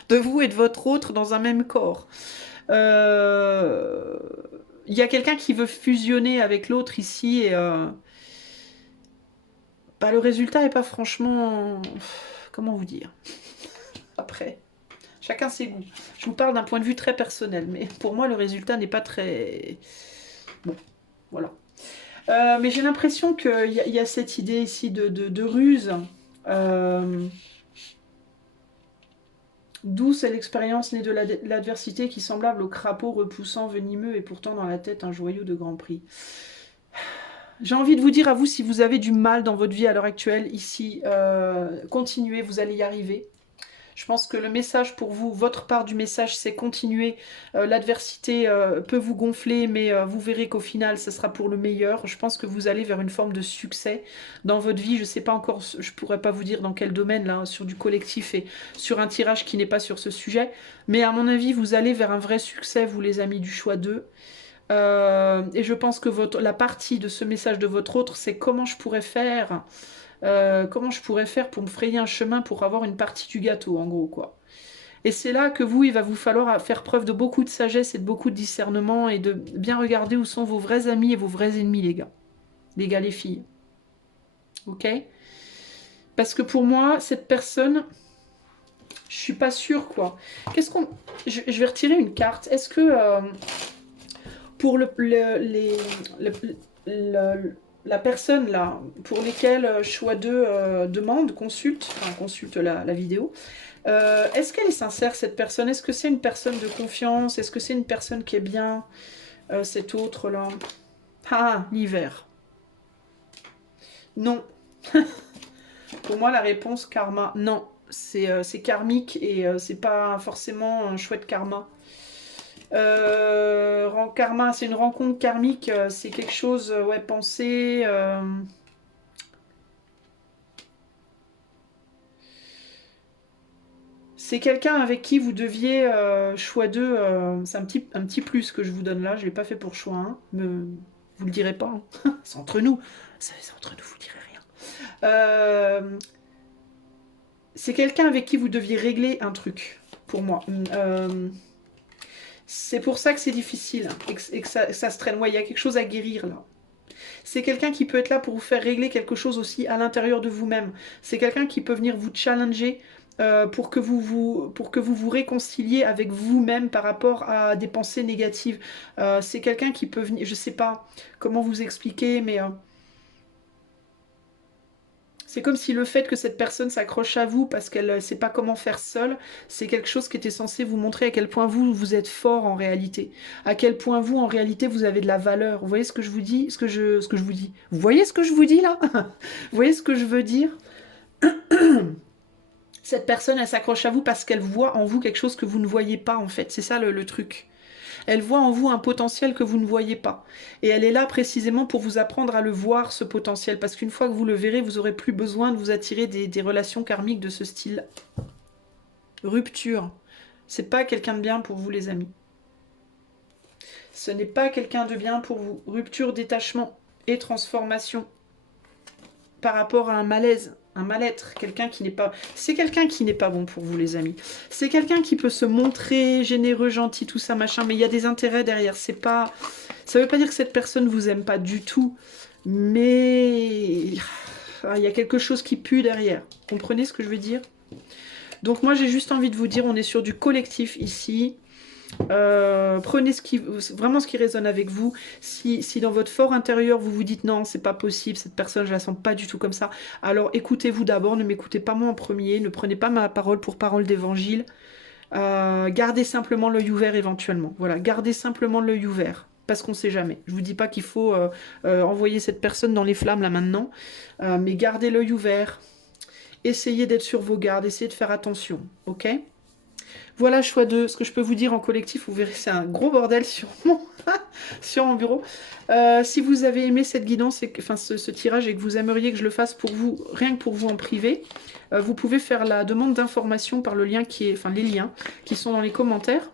de vous et de votre autre dans un même corps. Il y a quelqu'un qui veut fusionner avec l'autre ici et bah, le résultat est pas franchement, comment vous dire. Après. Chacun ses goûts. Je vous parle d'un point de vue très personnel, mais pour moi, le résultat n'est pas très... Bon, voilà. Mais j'ai l'impression qu'il y a cette idée ici de ruse. Douce est l'expérience née de l'adversité qui, semblable au crapaud repoussant, venimeux, et pourtant dans la tête un joyau de grand prix. J'ai envie de vous dire à vous, si vous avez du mal dans votre vie à l'heure actuelle, ici, continuez, vous allez y arriver. Je pense que le message pour vous, votre part du message, c'est continuer. L'adversité peut vous gonfler, mais vous verrez qu'au final, ce sera pour le meilleur. Je pense que vous allez vers une forme de succès dans votre vie. Je ne sais pas encore, je ne pourrais pas vous dire dans quel domaine, là, sur du collectif et sur un tirage qui n'est pas sur ce sujet. Mais à mon avis, vous allez vers un vrai succès, vous les amis du choix 2. Et je pense que la partie de ce message de votre autre, c'est comment je pourrais faire... comment je pourrais faire pour me frayer un chemin pour avoir une partie du gâteau, en gros, quoi. Et c'est là que vous, il va vous falloir faire preuve de beaucoup de sagesse et de beaucoup de discernement et de bien regarder où sont vos vrais amis et vos vrais ennemis, les gars. Les gars, les filles. Ok? Parce que pour moi, cette personne, je suis pas sûre, quoi. Qu'est-ce qu'on... Je vais retirer une carte. Est-ce que pour la personne là, pour lesquelles choix 2 demande, consulte la vidéo, est-ce qu'elle est sincère cette personne? Est-ce que c'est une personne de confiance? Est-ce que c'est une personne qui est bien? Cet autre là. Ah, l'hiver. Non. Pour moi la réponse karma, non. C'est karmique et c'est pas forcément un chouette karma. Karma, c'est une rencontre karmique, c'est quelque chose, ouais, pensé. C'est quelqu'un avec qui vous deviez, choix 2, c'est un petit plus que je vous donne là, je ne l'ai pas fait pour choix 1, mais vous le direz pas, hein. C'est entre nous, c'est entre nous, vous direz rien. C'est quelqu'un avec qui vous deviez régler un truc, pour moi. C'est pour ça que c'est difficile et que ça se traîne. Ouais, il y a quelque chose à guérir là. C'est quelqu'un qui peut être là pour vous faire régler quelque chose aussi à l'intérieur de vous-même. C'est quelqu'un qui peut venir vous challenger pour que vous réconciliez avec vous-même par rapport à des pensées négatives. C'est quelqu'un qui peut venir, je sais pas comment vous expliquer, mais c'est comme si le fait que cette personne s'accroche à vous parce qu'elle ne sait pas comment faire seule, c'est quelque chose qui était censé vous montrer à quel point vous êtes fort en réalité. À quel point vous, en réalité, vous avez de la valeur. Vous voyez ce que je vous dis? Ce que je vous dis? Vous voyez ce que je vous dis là? Vous voyez ce que je veux dire? Cette personne, elle s'accroche à vous parce qu'elle voit en vous quelque chose que vous ne voyez pas en fait. C'est ça le truc. Elle voit en vous un potentiel que vous ne voyez pas. Et elle est là précisément pour vous apprendre à le voir, ce potentiel. Parce qu'une fois que vous le verrez, vous n'aurez plus besoin de vous attirer des relations karmiques de ce style. Rupture. C'est pas quelqu'un de bien pour vous, les amis. Ce n'est pas quelqu'un de bien pour vous. Rupture, détachement et transformation par rapport à un malaise, un mal-être, quelqu'un qui n'est pas... C'est quelqu'un qui n'est pas bon pour vous, les amis. C'est quelqu'un qui peut se montrer généreux, gentil, tout ça, machin, mais il y a des intérêts derrière. C'est pas... Ça veut pas dire que cette personne vous aime pas du tout, mais... il y a quelque chose qui pue derrière. Comprenez ce que je veux dire? Donc moi, j'ai juste envie de vous dire, on est sur du collectif ici. Prenez vraiment ce qui résonne avec vous. Si dans votre fort intérieur vous vous dites non, c'est pas possible, cette personne je la sens pas du tout comme ça, alors écoutez-vous d'abord, ne m'écoutez pas moi en premier, ne prenez pas ma parole pour parole d'évangile. Gardez simplement l'œil ouvert éventuellement. Voilà, gardez simplement l'œil ouvert. Parce qu'on sait jamais. Je vous dis pas qu'il faut envoyer cette personne dans les flammes là maintenant, mais gardez l'œil ouvert. Essayez d'être sur vos gardes, essayez de faire attention, ok? Voilà, choix 2. Ce que je peux vous dire en collectif, vous verrez, c'est un gros bordel sur mon, sur mon bureau. Si vous avez aimé cette guidance, enfin ce tirage, et que vous aimeriez que je le fasse pour vous, rien que pour vous en privé, vous pouvez faire la demande d'information par le lien qui est, enfin les liens qui sont dans les commentaires.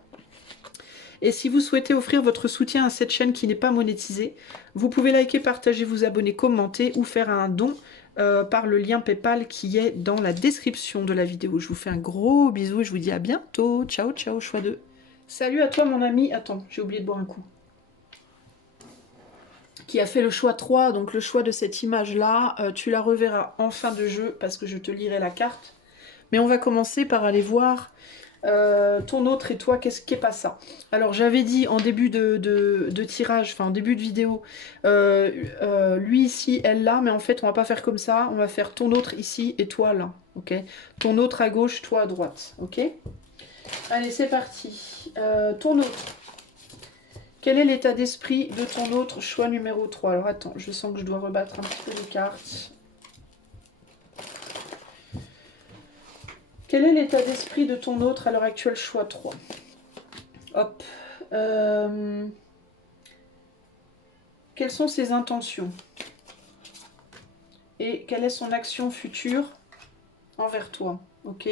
Et si vous souhaitez offrir votre soutien à cette chaîne qui n'est pas monétisée, vous pouvez liker, partager, vous abonner, commenter ou faire un don par le lien PayPal qui est dans la description de la vidéo. Je vous fais un gros bisou et je vous dis à bientôt. Ciao, ciao, choix 2. Salut à toi mon ami. Attends, j'ai oublié de boire un coup. Qui a fait le choix 3, donc le choix de cette image-là. Tu la reverras en fin de jeu parce que je te lirai la carte. Mais on va commencer par aller voir ton autre et toi, qu'est-ce qui est pas ça? Alors j'avais dit en début de tirage, enfin en début de vidéo, lui ici, elle là, mais en fait on va pas faire comme ça, on va faire ton autre ici et toi là, ok? Ton autre à gauche, toi à droite, ok? Allez, c'est parti. Ton autre. Quel est l'état d'esprit de ton autre? Choix numéro 3. Alors attends, je sens que je dois rebattre un petit peu les cartes. Quel est l'état d'esprit de ton autre à l'heure actuelle? Choix 3. Hop. Quelles sont ses intentions? Et quelle est son action future envers toi? Ok.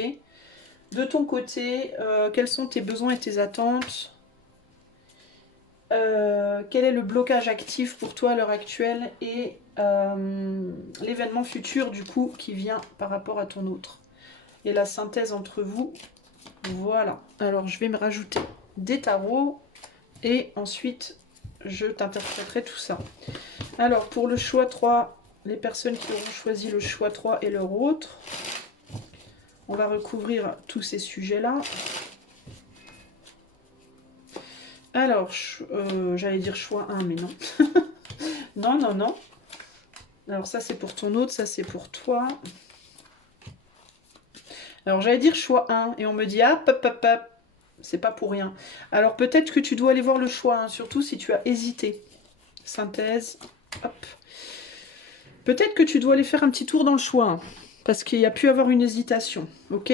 De ton côté, quels sont tes besoins et tes attentes? Quel est le blocage actif pour toi à l'heure actuelle? Et l'événement futur du coup qui vient par rapport à ton autre? Et la synthèse entre vous. Voilà. Alors je vais me rajouter des tarots. Et ensuite, je t'interpréterai tout ça. Alors, pour le choix 3, les personnes qui auront choisi le choix 3 et leur autre, on va recouvrir tous ces sujets-là. Alors, j'allais dire choix 1, mais non. Non, non, non. Alors ça, c'est pour ton autre, ça, c'est pour toi. Alors, j'allais dire choix 1, et on me dit, ah, pop, pop, pop. C'est pas pour rien. Alors, peut-être que tu dois aller voir le choix 1, surtout si tu as hésité. Synthèse, hop. Peut-être que tu dois aller faire un petit tour dans le choix 1, parce qu'il y a pu avoir une hésitation, ok?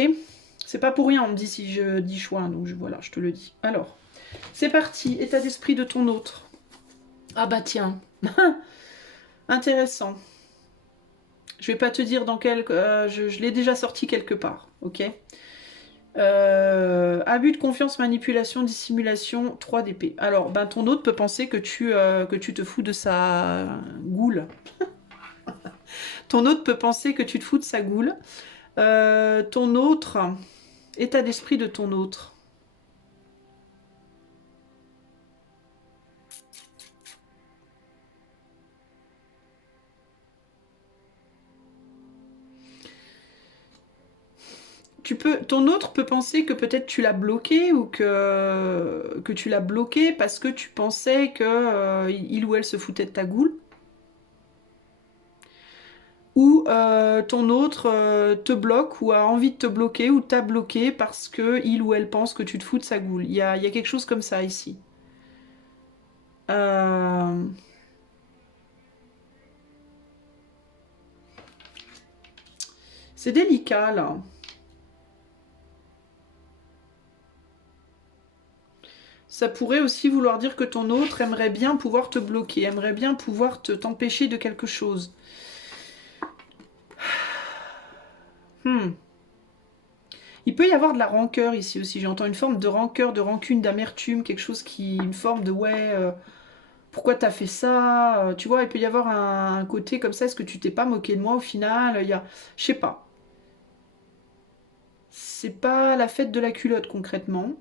C'est pas pour rien, on me dit si je dis choix 1, donc voilà, je te le dis. Alors, c'est parti, état d'esprit de ton autre. Ah bah tiens, intéressant. Je vais pas te dire dans quel... je l'ai déjà sorti quelque part, ok? Abus de confiance, manipulation, dissimulation, 3 d'épée. Alors, ben, ton autre peut penser que tu te fous de sa goule. Ton autre peut penser que tu te fous de sa goule. Ton autre, état d'esprit de ton autre. Ton autre peut penser que peut-être tu l'as bloqué ou que tu l'as bloqué parce que tu pensais que il ou elle se foutait de ta goule. Ou ton autre te bloque ou a envie de te bloquer ou t'a bloqué parce que il ou elle pense que tu te fous de sa goule. Il y a quelque chose comme ça ici. C'est délicat là. Ça pourrait aussi vouloir dire que ton autre aimerait bien pouvoir te bloquer, aimerait bien pouvoir t'empêcher de quelque chose. Il peut y avoir de la rancœur ici aussi. J'entends une forme de rancœur, de rancune, d'amertume, quelque chose qui... Une forme de ouais, pourquoi t'as fait ça? Tu vois, il peut y avoir un côté comme ça. Est-ce que tu t'es pas moqué de moi au final? Il y a... Je sais pas. C'est pas la fête de la culotte concrètement.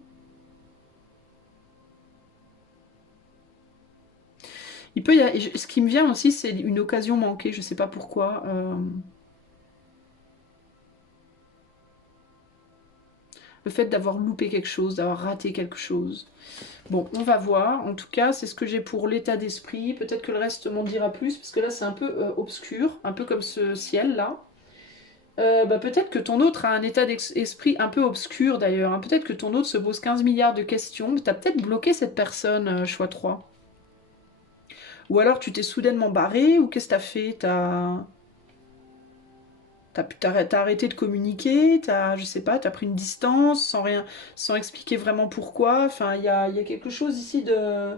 Il peut y avoir... Ce qui me vient aussi, c'est une occasion manquée. Je sais pas pourquoi. Le fait d'avoir loupé quelque chose, d'avoir raté quelque chose. Bon, on va voir. En tout cas, c'est ce que j'ai pour l'état d'esprit. Peut-être que le reste m'en dira plus, parce que là, c'est un peu obscur, un peu comme ce ciel-là. Peut-être que ton autre a un état d'esprit un peu obscur, d'ailleurs. Hein. Peut-être que ton autre se pose 15 milliards de questions. Tu as peut-être bloqué cette personne, choix 3. Ou alors, tu t'es soudainement barré, ou qu'est-ce que t'as fait? T'as T'as arrêté de communiquer, je sais pas, t'as pris une distance sans rien, sans expliquer vraiment pourquoi. Enfin, il y a quelque chose ici de...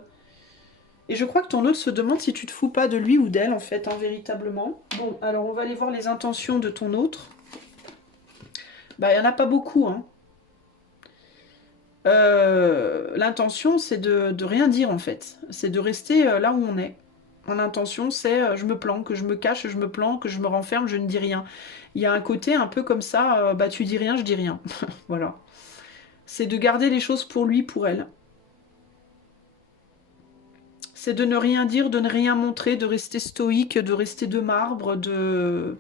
Et je crois que ton autre se demande si tu te fous pas de lui ou d'elle, en fait, hein, véritablement. Bon, alors on va aller voir les intentions de ton autre. Bah, il n'y en a pas beaucoup, hein. L'intention, c'est de rien dire, en fait. C'est de rester là où on est. L'intention, c'est je me planque, je me cache, je me planque, je me renferme, je ne dis rien. Il y a un côté un peu comme ça, bah tu dis rien, je dis rien. Voilà. C'est de garder les choses pour lui, pour elle. C'est de ne rien dire, de ne rien montrer, de rester stoïque, de rester de marbre, de...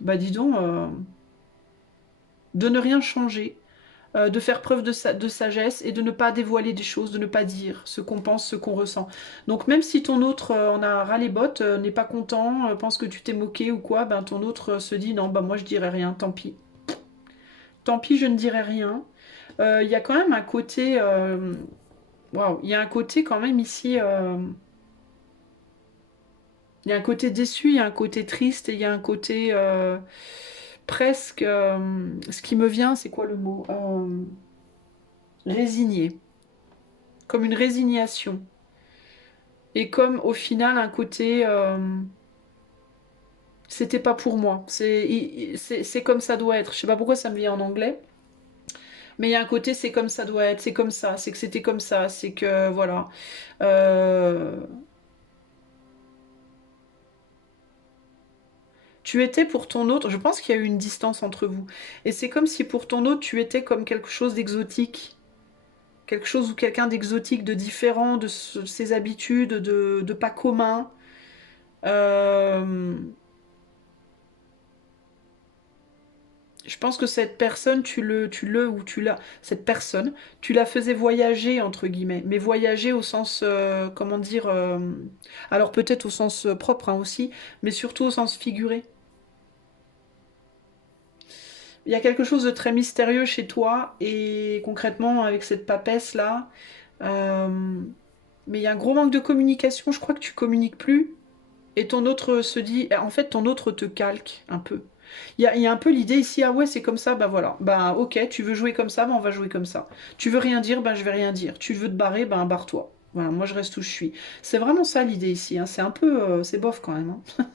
Bah dis donc, de ne rien changer, de faire preuve de sagesse et de ne pas dévoiler des choses, de ne pas dire ce qu'on pense, ce qu'on ressent. Donc même si ton autre en a ras les bottes, n'est pas content, pense que tu t'es moqué ou quoi, ben ton autre se dit non, bah moi je dirai rien, tant pis. Tant pis, je ne dirai rien. Il y a quand même un côté... Waouh, il y a un côté quand même ici... Il y a un côté déçu, il y a un côté triste, et il y a un côté presque... ce qui me vient, c'est quoi le mot résigné. Comme une résignation. Et comme au final un côté... c'était pas pour moi. C'est comme ça doit être. Je sais pas pourquoi ça me vient en anglais. Mais il y a un côté c'est comme ça doit être. C'est comme ça. C'est que c'était comme ça. C'est que... Voilà. Euh, Tu étais pour ton autre, je pense qu'il y a eu une distance entre vous. Et c'est comme si pour ton autre, tu étais comme quelque chose d'exotique. Quelque chose ou quelqu'un d'exotique, de différent de ses habitudes, de pas commun. Euh, je pense que cette personne, cette personne, tu la faisais voyager, entre guillemets. Mais voyager au sens, comment dire, alors peut-être au sens propre hein, aussi, mais surtout au sens figuré. Il y a quelque chose de très mystérieux chez toi et concrètement avec cette papesse là, mais il y a un gros manque de communication. Je crois que tu communiques plus et ton autre se dit, en fait ton autre te calque un peu. Il y a un peu l'idée ici, ah ouais c'est comme ça, bah voilà, bah ok tu veux jouer comme ça, bah on va jouer comme ça. Tu veux rien dire, bah je vais rien dire. Tu veux te barrer, bah barre-toi. Voilà, moi je reste où je suis. C'est vraiment ça l'idée ici, hein. C'est un peu, c'est bof quand même, hein.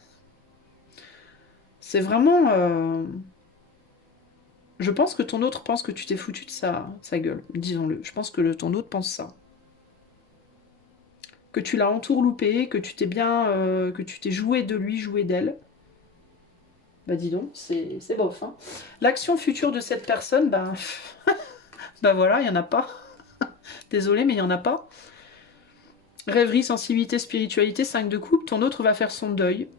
C'est vraiment... Je pense que ton autre pense que tu t'es foutu de sa gueule, disons-le. Je pense que ton autre pense ça. Que tu l'as entourloupé, que tu t'es bien, que tu t'es joué de lui, joué d'elle. Bah dis donc, c'est bof. Hein. L'action future de cette personne, bah, bah voilà, il n'y en a pas. Désolé, mais il n'y en a pas. Rêverie, sensibilité, spiritualité, 5 de coupe, ton autre va faire son deuil.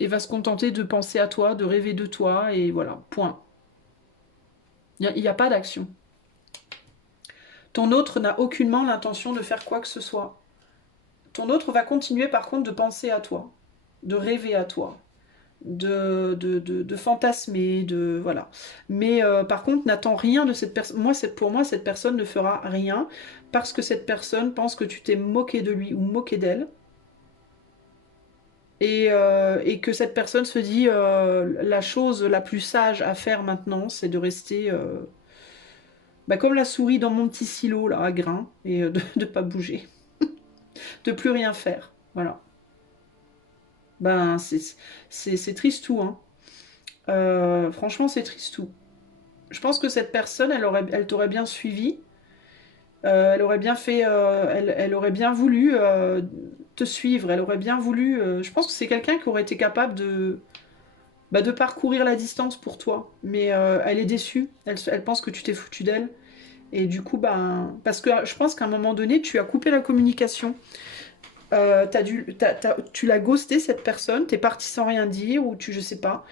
Et va se contenter de penser à toi, de rêver de toi, et voilà, point. Il n'y a pas d'action. Ton autre n'a aucunement l'intention de faire quoi que ce soit. Ton autre va continuer par contre de penser à toi, de rêver à toi, de fantasmer, de voilà. Mais par contre, n'attends rien de cette personne. Pour moi, cette personne ne fera rien parce que cette personne pense que tu t'es moqué de lui ou moqué d'elle. Et que cette personne se dit la chose la plus sage à faire maintenant, c'est de rester bah, comme la souris dans mon petit silo là, à grains, et de ne pas bouger, de plus rien faire. Voilà. Ben, c'est triste tout, hein. Franchement, c'est triste tout. Je pense que cette personne, elle t'aurait bien suivi. Elle aurait bien fait, elle aurait bien voulu te suivre. Elle aurait bien voulu. Je pense que c'est quelqu'un qui aurait été capable bah, de parcourir la distance pour toi. Mais elle est déçue. Elle pense que tu t'es foutu d'elle. Et du coup, ben, parce que je pense qu'à un moment donné, tu as coupé la communication. Tu l'as ghosté cette personne, t'es parti sans rien dire, ou je sais pas.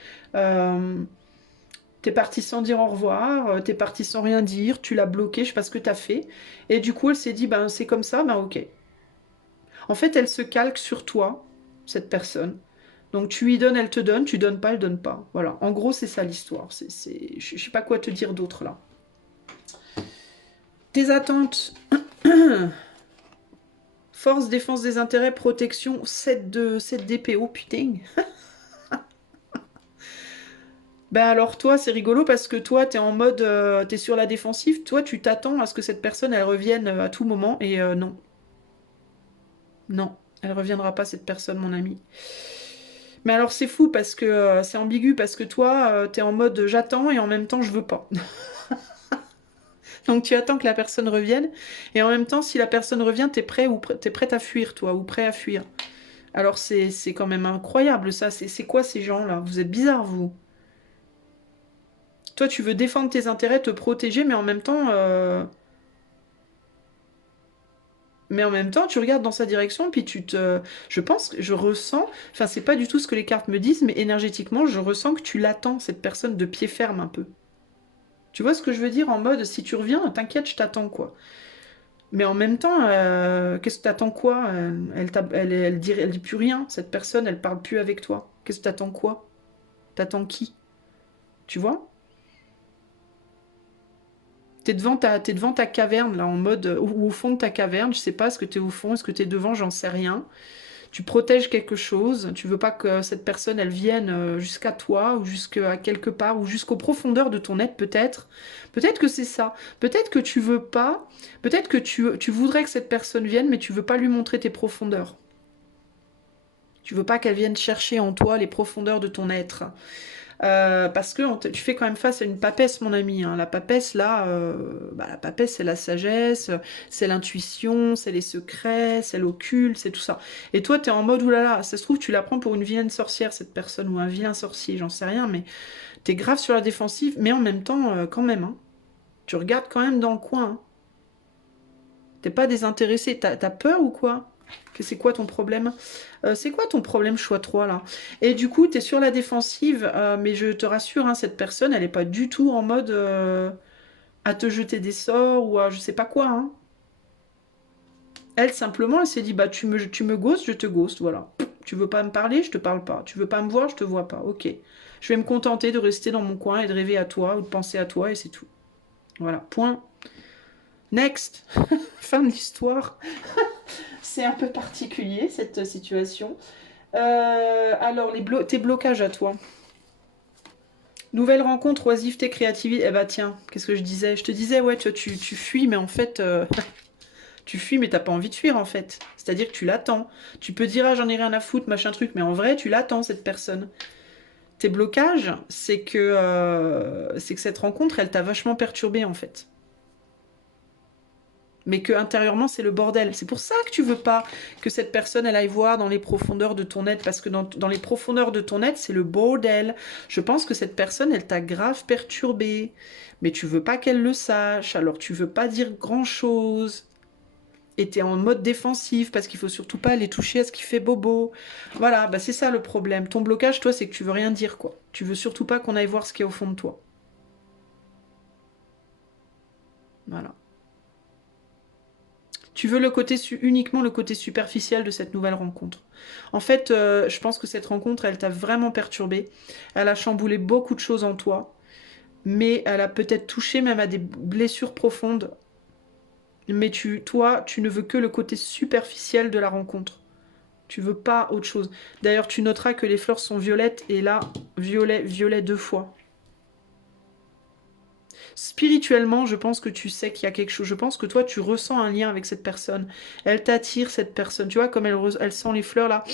T'es parti sans dire au revoir, t'es parti sans rien dire, tu l'as bloqué, je sais pas ce que t'as fait. Et du coup, elle s'est dit, ben c'est comme ça, ben ok. En fait, elle se calque sur toi, cette personne. Donc tu lui donnes, elle te donne, tu donnes pas, elle donne pas. Voilà, en gros, c'est ça l'histoire. Je sais pas quoi te dire d'autre là. Tes attentes. Force, défense des intérêts, protection, 7 d'épée. Oh putain. Ben alors toi, c'est rigolo parce que toi, t'es en mode, t'es sur la défensive. Toi, tu t'attends à ce que cette personne, elle revienne à tout moment. Et non, non, elle reviendra pas, cette personne, mon ami. Mais alors c'est fou parce que c'est ambigu parce que toi, t'es en mode j'attends et en même temps je veux pas. Donc tu attends que la personne revienne et en même temps si la personne revient, t'es prêt ou t'es prête à fuir toi ou prêt à fuir. Alors c'est quand même incroyable ça. C'est quoi ces gens-là? Vous êtes bizarres vous. Toi tu veux défendre tes intérêts, te protéger, mais en même temps, tu regardes dans sa direction, puis je pense, je ressens, enfin, c'est pas du tout ce que les cartes me disent, mais énergétiquement, je ressens que tu l'attends, cette personne, de pied ferme un peu. Tu vois ce que je veux dire en mode, si tu reviens, t'inquiète, je t'attends, quoi. Mais en même temps, qu'est-ce que t'attends quoi? Elle dit plus rien, cette personne, elle parle plus avec toi. Qu'est-ce que t'attends quoi? T'attends qui? Tu vois? T'es devant ta caverne, là, en mode, ou au fond de ta caverne, je sais pas, est-ce que t'es au fond, est-ce que t'es devant, j'en sais rien. Tu protèges quelque chose, tu veux pas que cette personne, elle vienne jusqu'à toi, ou jusqu'à quelque part, ou jusqu'aux profondeurs de ton être, peut-être. Peut-être que c'est ça. Peut-être que tu veux pas, peut-être que tu voudrais que cette personne vienne, mais tu veux pas lui montrer tes profondeurs. Tu veux pas qu'elle vienne chercher en toi les profondeurs de ton être. Parce que tu fais quand même face à une papesse, mon ami, hein. La papesse, là, la papesse, c'est la sagesse, c'est l'intuition, c'est les secrets, c'est l'occulte, c'est tout ça. Et toi, t'es en mode, oulala, ça se trouve, tu la prends pour une vilaine sorcière, cette personne, ou un vilain sorcier, j'en sais rien, mais t'es grave sur la défensive, mais en même temps, quand même, hein. Tu regardes quand même dans le coin, hein. T'es pas désintéressé, t'as peur ou quoi? C'est quoi ton problème? C'est quoi ton problème choix 3 là? Et du coup, t'es sur la défensive, mais je te rassure, hein, cette personne, elle est pas du tout en mode à te jeter des sorts ou à je sais pas quoi, hein. Elle, simplement, elle s'est dit, bah tu me ghostes, je te ghost, voilà. Tu veux pas me parler, je te parle pas. Tu veux pas me voir, je te vois pas. Ok. Je vais me contenter de rester dans mon coin et de rêver à toi ou de penser à toi et c'est tout. Voilà. Point. Next. Fin de l'histoire. C'est un peu particulier cette situation. Alors, tes blocages à toi. Nouvelle rencontre, oisiveté, créativité. Eh bah tiens, qu'est-ce que je disais? Je te disais, ouais, tu fuis, mais en fait, tu fuis, mais t'as pas envie de fuir, en fait. C'est-à-dire que tu l'attends. Tu peux dire, ah, j'en ai rien à foutre, machin truc, mais en vrai, tu l'attends, cette personne. Tes blocages, c'est que cette rencontre, elle t'a vachement perturbé, en fait. Mais que intérieurement c'est le bordel. C'est pour ça que tu veux pas que cette personne elle aille voir dans les profondeurs de ton être, parce que dans les profondeurs de ton être c'est le bordel. Je pense que cette personne elle t'a grave perturbé, mais tu veux pas qu'elle le sache, alors tu veux pas dire grand chose. Et t'es en mode défensif parce qu'il faut surtout pas aller toucher à ce qui fait bobo. Voilà, bah c'est ça le problème. Ton blocage, toi, c'est que tu veux rien dire, quoi. Tu veux surtout pas qu'on aille voir ce qui est au fond de toi. Voilà. Tu veux uniquement le côté superficiel de cette nouvelle rencontre. En fait, je pense que cette rencontre, elle t'a vraiment perturbé. Elle a chamboulé beaucoup de choses en toi, mais elle a peut-être touché même à des blessures profondes. Mais toi, tu ne veux que le côté superficiel de la rencontre. Tu veux pas autre chose. D'ailleurs, tu noteras que les fleurs sont violettes et là, violet, violet 2 fois. Spirituellement, je pense que tu sais qu'il y a quelque chose. Je pense que toi, tu ressens un lien avec cette personne. Elle t'attire, cette personne. Tu vois, comme elle sent les fleurs là.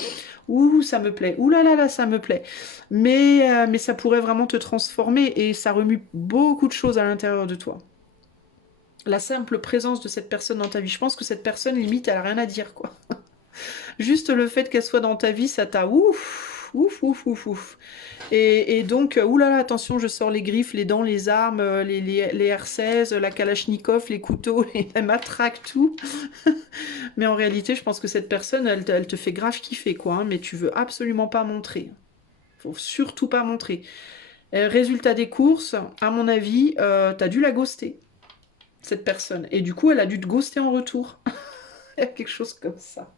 Ouh, ça me plaît. Ouh là là là, ça me plaît. Mais ça pourrait vraiment te transformer et ça remue beaucoup de choses à l'intérieur de toi. La simple présence de cette personne dans ta vie. Je pense que cette personne, limite, elle a rien à dire, quoi. Juste le fait qu'elle soit dans ta vie, ça t'a ouf, ouf, ouf, ouf, ouf. Et donc, oulala, attention, je sors les griffes, les dents, les armes, les R16, la Kalachnikov, les couteaux, les matraques, tout. Mais en réalité, je pense que cette personne, elle te fait grave kiffer, quoi. Hein, mais tu veux absolument pas montrer. Faut surtout pas montrer. Résultat des courses, à mon avis, t'as dû la ghoster, cette personne. Et du coup, elle a dû te ghoster en retour. Il y a quelque chose comme ça.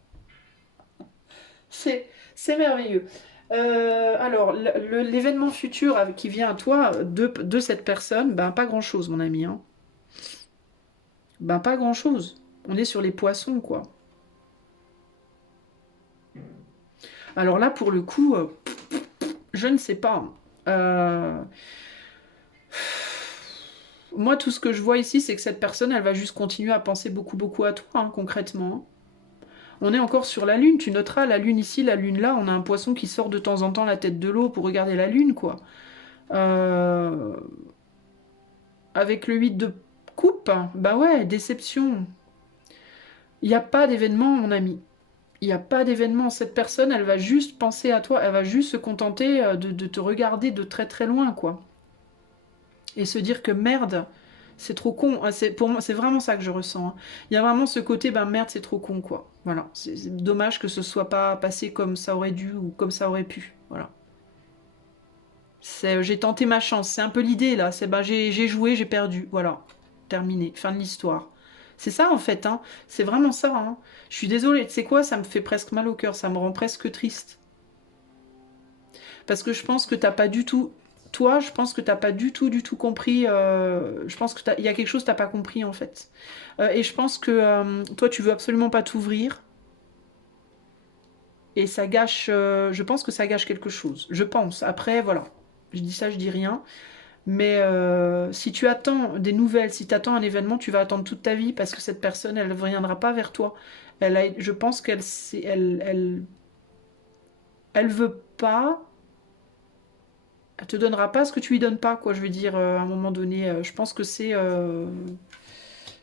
C'est merveilleux. Alors, l'événement futur qui vient à toi de cette personne, ben pas grand-chose, mon ami. Hein. Ben pas grand-chose. On est sur les poissons, quoi. Alors là, pour le coup, je ne sais pas. Moi, tout ce que je vois ici, c'est que cette personne, elle va juste continuer à penser beaucoup, beaucoup à toi, hein, concrètement. On est encore sur la lune, tu noteras, la lune ici, la lune là, on a un poisson qui sort de temps en temps la tête de l'eau pour regarder la lune, quoi. Euh, Avec le 8 de coupe, bah ouais, déception. Il n'y a pas d'événement, mon ami. Il n'y a pas d'événement. Cette personne, elle va juste penser à toi, elle va juste se contenter de te regarder de très très loin, quoi. Et se dire que merde, c'est trop con. Pour moi, c'est vraiment ça que je ressens, hein. Il y a vraiment ce côté, ben merde, c'est trop con, quoi. Voilà. C'est dommage que ce soit pas passé comme ça aurait dû ou comme ça aurait pu. Voilà. J'ai tenté ma chance. C'est un peu l'idée, là. C'est ben, j'ai joué, j'ai perdu. Voilà. Terminé. Fin de l'histoire. C'est ça, en fait, hein. C'est vraiment ça, hein. Je suis désolée. Tu sais quoi? Ça me fait presque mal au cœur. Ça me rend presque triste. Parce que je pense que t'as pas du tout... Toi, je pense que t'as pas du tout compris. Je pense que il y a quelque chose que t'as pas compris, en fait. Et je pense que toi, tu veux absolument pas t'ouvrir. Et ça gâche... je pense que ça gâche quelque chose. Je pense. Après, voilà. Je dis ça, je dis rien. Mais si tu attends des nouvelles, si tu attends un événement, tu vas attendre toute ta vie parce que cette personne, elle ne reviendra pas vers toi. Je pense elle veut pas, elle te donnera pas ce que tu lui donnes pas, quoi. Je veux dire, à un moment donné, je pense que c'est,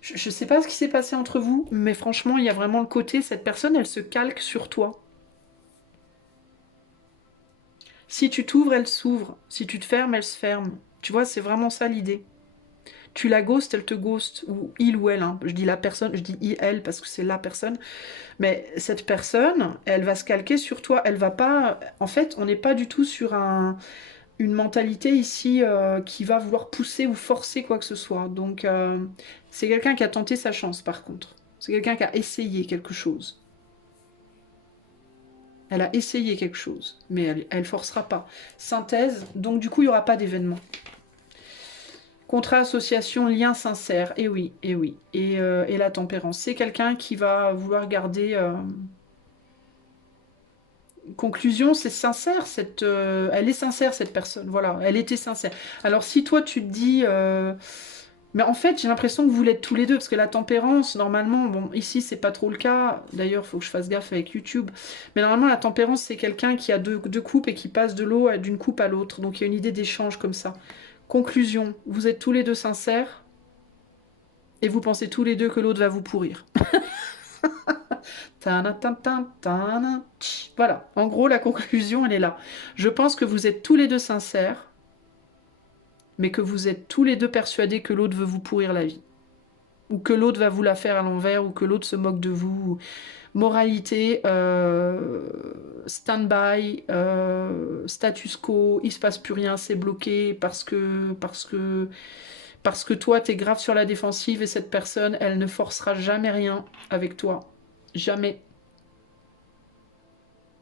je sais pas ce qui s'est passé entre vous, mais franchement, il y a vraiment le côté, cette personne, elle se calque sur toi. Si tu t'ouvres, elle s'ouvre. Si tu te fermes, elle se ferme. Tu vois, c'est vraiment ça l'idée. Tu la ghostes, elle te ghost, ou il ou elle, hein. Je dis la personne, je dis il, elle, parce que c'est la personne, mais cette personne, elle va se calquer sur toi, elle va pas, en fait, on n'est pas du tout sur une mentalité ici qui va vouloir pousser ou forcer quoi que ce soit, donc c'est quelqu'un qui a tenté sa chance par contre, c'est quelqu'un qui a essayé quelque chose, elle a essayé quelque chose, mais elle forcera pas. Synthèse, donc du coup il n'y aura pas d'événement. Contrat, association, lien sincère, et oui, et oui. Et la tempérance. C'est quelqu'un qui va vouloir garder... Conclusion, c'est sincère, elle est sincère, cette personne. Voilà, elle était sincère. Alors si toi, tu te dis... Mais en fait, j'ai l'impression que vous l'êtes tous les deux, parce que la tempérance, normalement, bon, ici, c'est pas trop le cas. D'ailleurs, il faut que je fasse gaffe avec YouTube. Mais normalement, la tempérance, c'est quelqu'un qui a deux coupes et qui passe de l'eau d'une coupe à l'autre. Donc, il y a une idée d'échange comme ça. Conclusion, vous êtes tous les deux sincères et vous pensez tous les deux que l'autre va vous pourrir. Voilà, en gros, la conclusion, elle est là. Je pense que vous êtes tous les deux sincères, mais que vous êtes tous les deux persuadés que l'autre veut vous pourrir la vie. Ou que l'autre va vous la faire à l'envers, ou que l'autre se moque de vous. Moralité, stand-by, status quo, il se passe plus rien, c'est bloqué parce que toi, t'es grave sur la défensive et cette personne, elle ne forcera jamais rien avec toi. Jamais.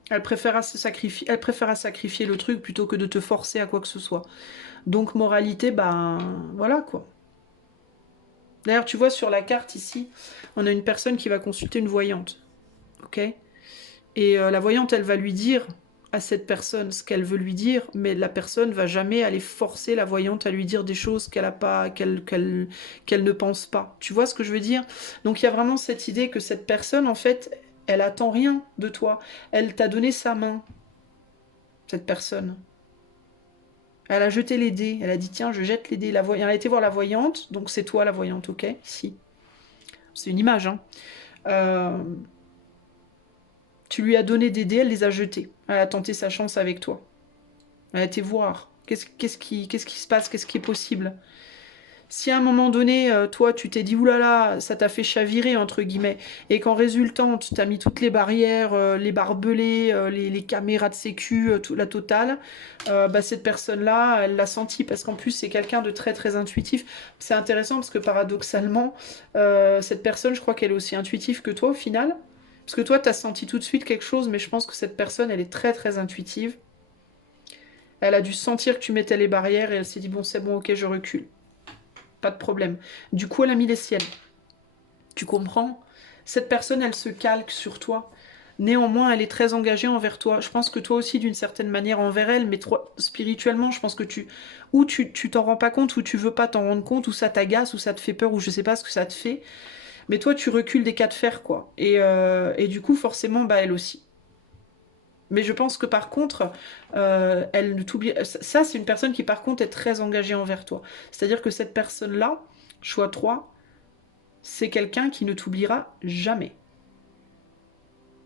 Elle préférera sacrifier le truc plutôt que de te forcer à quoi que ce soit. Donc, moralité, ben voilà quoi. D'ailleurs, tu vois sur la carte ici, on a une personne qui va consulter une voyante. Ok? Et la voyante, elle va lui dire à cette personne ce qu'elle veut lui dire, mais la personne va jamais aller forcer la voyante à lui dire des choses qu'elle a pas, qu'elle ne pense pas. Tu vois ce que je veux dire? Donc il y a vraiment cette idée que cette personne, en fait, elle attend rien de toi. Elle t'a donné sa main, cette personne. Elle a jeté les dés. Elle a dit tiens, je jette les dés. Elle a été voir la voyante, donc c'est toi la voyante, ok? Si. C'est une image, hein. Euh, Tu lui as donné des dés, elle les a jetés. Elle a tenté sa chance avec toi. Elle a été voir. Qu'est-ce qui se passe? Qu'est-ce qui est possible? Si à un moment donné, toi, tu t'es dit, oulala, ça t'a fait chavirer, entre guillemets, et qu'en résultant, tu t'as mis toutes les barrières, les barbelés, les caméras de sécu, la totale, bah, cette personne-là, elle l'a senti, parce qu'en plus, c'est quelqu'un de très, très intuitif. C'est intéressant, parce que paradoxalement, cette personne, je crois qu'elle est aussi intuitive que toi, au final. Parce que toi, tu as senti tout de suite quelque chose, mais je pense que cette personne, elle est très, très intuitive. Elle a dû sentir que tu mettais les barrières, et elle s'est dit, bon, c'est bon, ok, je recule. Pas de problème. Du coup, elle a mis les siennes. Tu comprends? Cette personne, elle se calque sur toi. Néanmoins, elle est très engagée envers toi. Je pense que toi aussi, d'une certaine manière, envers elle, mais toi, spirituellement, je pense que tu t'en rends pas compte, ou tu veux pas t'en rendre compte, ou ça t'agace, ou ça te fait peur, ou je sais pas ce que ça te fait. Mais toi, tu recules des cas de fer, quoi. Et du coup, forcément, bah, elle aussi. Mais je pense que par contre, elle ne t'oublie. Ça, c'est une personne qui, par contre, est très engagée envers toi. C'est-à-dire que cette personne-là, choix 3, c'est quelqu'un qui ne t'oubliera jamais.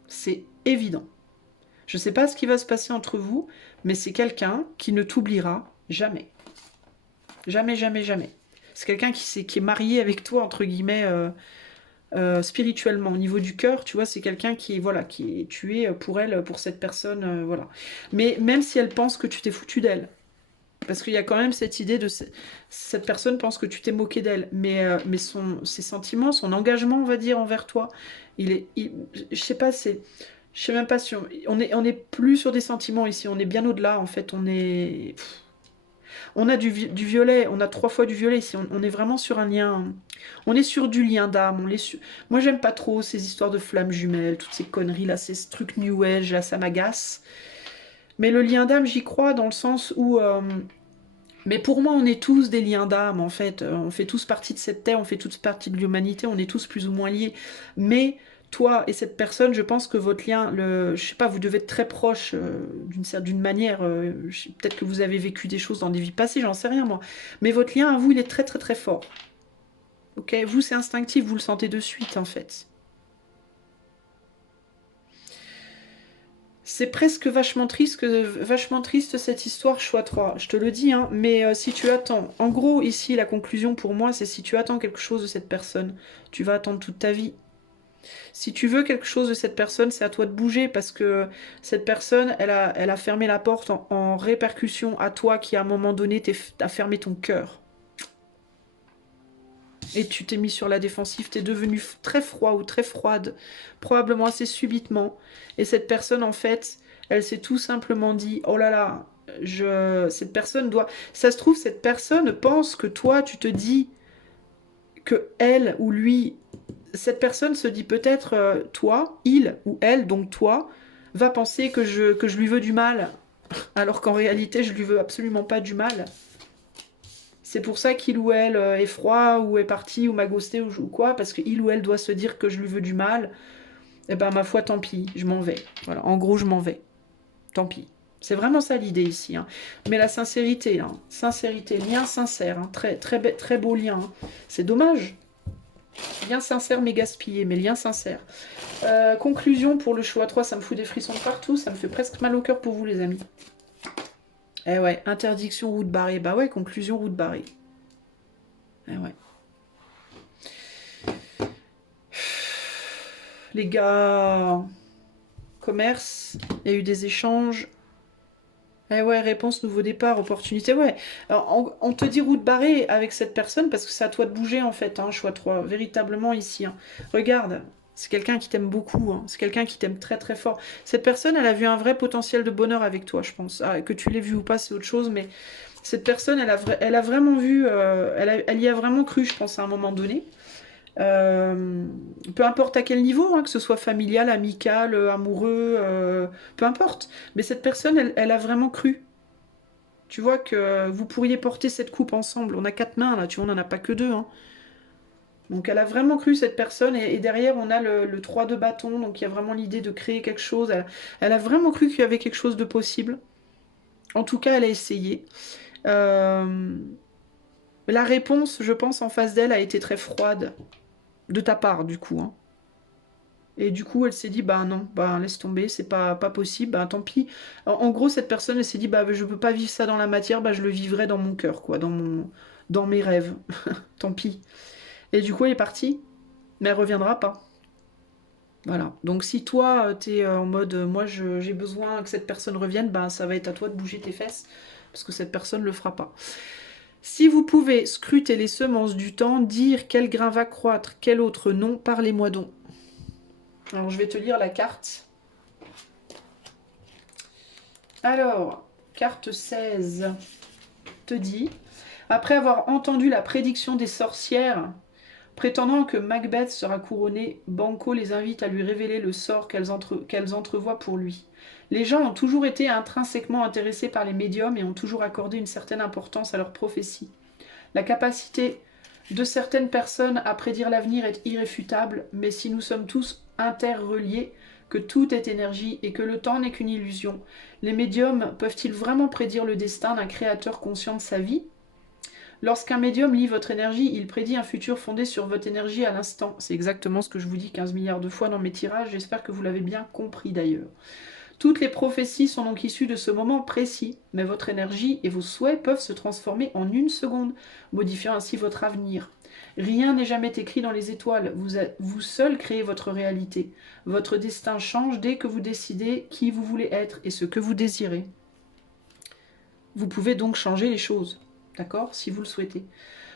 C'est évident. Je ne sais pas ce qui va se passer entre vous, mais c'est quelqu'un qui ne t'oubliera jamais. Jamais, jamais, jamais. C'est quelqu'un qui est marié avec toi, entre guillemets, spirituellement. Au niveau du cœur, tu vois, c'est quelqu'un qui, voilà, qui est tué pour elle, pour cette personne, voilà. Mais même si elle pense que tu t'es foutu d'elle, parce qu'il y a quand même cette idée de... Cette personne pense que tu t'es moqué d'elle, mais ses sentiments, son engagement, on va dire, envers toi, je sais pas, c'est... Je sais même pas si on est plus sur des sentiments ici, on est bien au-delà en fait, on a du violet, on a 3 fois du violet ici, on est vraiment sur un lien, on est sur du lien d'âme, moi j'aime pas trop ces histoires de flammes jumelles, toutes ces conneries là, ces trucs new age là, ça m'agace, mais le lien d'âme j'y crois dans le sens où, mais pour moi on est tous des liens d'âme en fait, on fait tous partie de cette terre, on fait tous partie de l'humanité, on est tous plus ou moins liés, mais toi et cette personne, je pense que votre lien, je sais pas, vous devez être très proches d'une manière. Peut-être que vous avez vécu des choses dans des vies passées, j'en sais rien moi. Mais votre lien à vous, il est très très très fort. Ok, vous c'est instinctif, vous le sentez de suite en fait. C'est presque vachement triste cette histoire, choix 3. Je te le dis, hein, mais si tu attends, en gros ici la conclusion pour moi, c'est si tu attends quelque chose de cette personne, tu vas attendre toute ta vie. Si tu veux quelque chose de cette personne, c'est à toi de bouger parce que cette personne, elle a fermé la porte en répercussion à toi qui, à un moment donné, t'as fermé ton cœur. Et tu t'es mis sur la défensive, t'es devenu très froid ou très froide, probablement assez subitement. Et cette personne, en fait, elle s'est tout simplement dit, oh là là, cette personne doit... Ça se trouve, cette personne pense que toi, tu te dis que elle ou lui, cette personne se dit peut-être, toi, il ou elle, donc toi, va penser que je lui veux du mal, alors qu'en réalité, je lui veux absolument pas du mal. C'est pour ça qu'il ou elle est froid, ou est parti, ou m'a ghosté, ou quoi, parce qu'il ou elle doit se dire que je lui veux du mal. Eh ben, ma foi, tant pis, je m'en vais. Voilà, en gros, je m'en vais. Tant pis. C'est vraiment ça l'idée ici. Hein. Mais la sincérité, hein. Sincérité, lien sincère, hein. Très, très, très beau lien. Hein. C'est dommage. Lien sincère mais gaspillé, mais lien sincère. Conclusion pour le choix 3, ça me fout des frissons de partout, ça me fait presque mal au cœur pour vous les amis. Eh ouais, interdiction, route barrée. Bah ouais, conclusion, route barrée. Eh ouais. Les gars, commerce, il y a eu des échanges. Eh ouais, réponse, nouveau départ, opportunité. Ouais, alors, on te dit route barrée avec cette personne parce que c'est à toi de bouger en fait, hein, choix 3, véritablement ici. Hein. Regarde, c'est quelqu'un qui t'aime beaucoup, hein. C'est quelqu'un qui t'aime très très fort. Cette personne, elle a vu un vrai potentiel de bonheur avec toi, je pense. Ah, que tu l'aies vu ou pas, c'est autre chose, mais cette personne, elle a vraiment vu, elle y a vraiment cru, je pense, à un moment donné. Peu importe à quel niveau, hein, que ce soit familial, amical, amoureux, peu importe. Mais cette personne, elle a vraiment cru. Tu vois que vous pourriez porter cette coupe ensemble. On a 4 mains là, tu vois, on n'en a pas que 2. Hein. Donc elle a vraiment cru cette personne. Et derrière, on a le 3 de bâton. Donc il y a vraiment l'idée de créer quelque chose. Elle a vraiment cru qu'il y avait quelque chose de possible. En tout cas, elle a essayé. Euh, la réponse, je pense, en face d'elle a été très froide. De ta part, du coup. Hein. Et du coup, elle s'est dit, bah non, bah laisse tomber, c'est pas possible, bah tant pis. En gros, cette personne, elle s'est dit, bah je peux pas vivre ça dans la matière, bah je le vivrai dans mon cœur, quoi, dans mes rêves. Tant pis. Et du coup, elle est partie, mais elle reviendra pas. Voilà. Donc si toi, t'es en mode, moi j'ai besoin que cette personne revienne, bah ça va être à toi de bouger tes fesses, parce que cette personne le fera pas. Si vous pouvez scruter les semences du temps, dire quel grain va croître, quel autre non, parlez-moi donc. Alors je vais te lire la carte. Alors, carte 16 te dit, après avoir entendu la prédiction des sorcières, Prétendant que Macbeth sera couronné, Banquo les invite à lui révéler le sort qu'elles entrevoient pour lui. Les gens ont toujours été intrinsèquement intéressés par les médiums et ont toujours accordé une certaine importance à leurs prophéties. La capacité de certaines personnes à prédire l'avenir est irréfutable, mais si nous sommes tous interreliés, que tout est énergie et que le temps n'est qu'une illusion, les médiums peuvent-ils vraiment prédire le destin d'un créateur conscient de sa vie ? Lorsqu'un médium lit votre énergie, il prédit un futur fondé sur votre énergie à l'instant. C'est exactement ce que je vous dis 15 milliards de fois dans mes tirages, j'espère que vous l'avez bien compris d'ailleurs. Toutes les prophéties sont donc issues de ce moment précis, mais votre énergie et vos souhaits peuvent se transformer en une seconde, modifiant ainsi votre avenir. Rien n'est jamais écrit dans les étoiles, vous seul créez votre réalité. Votre destin change dès que vous décidez qui vous voulez être et ce que vous désirez. Vous pouvez donc changer les choses, d'accord, si vous le souhaitez.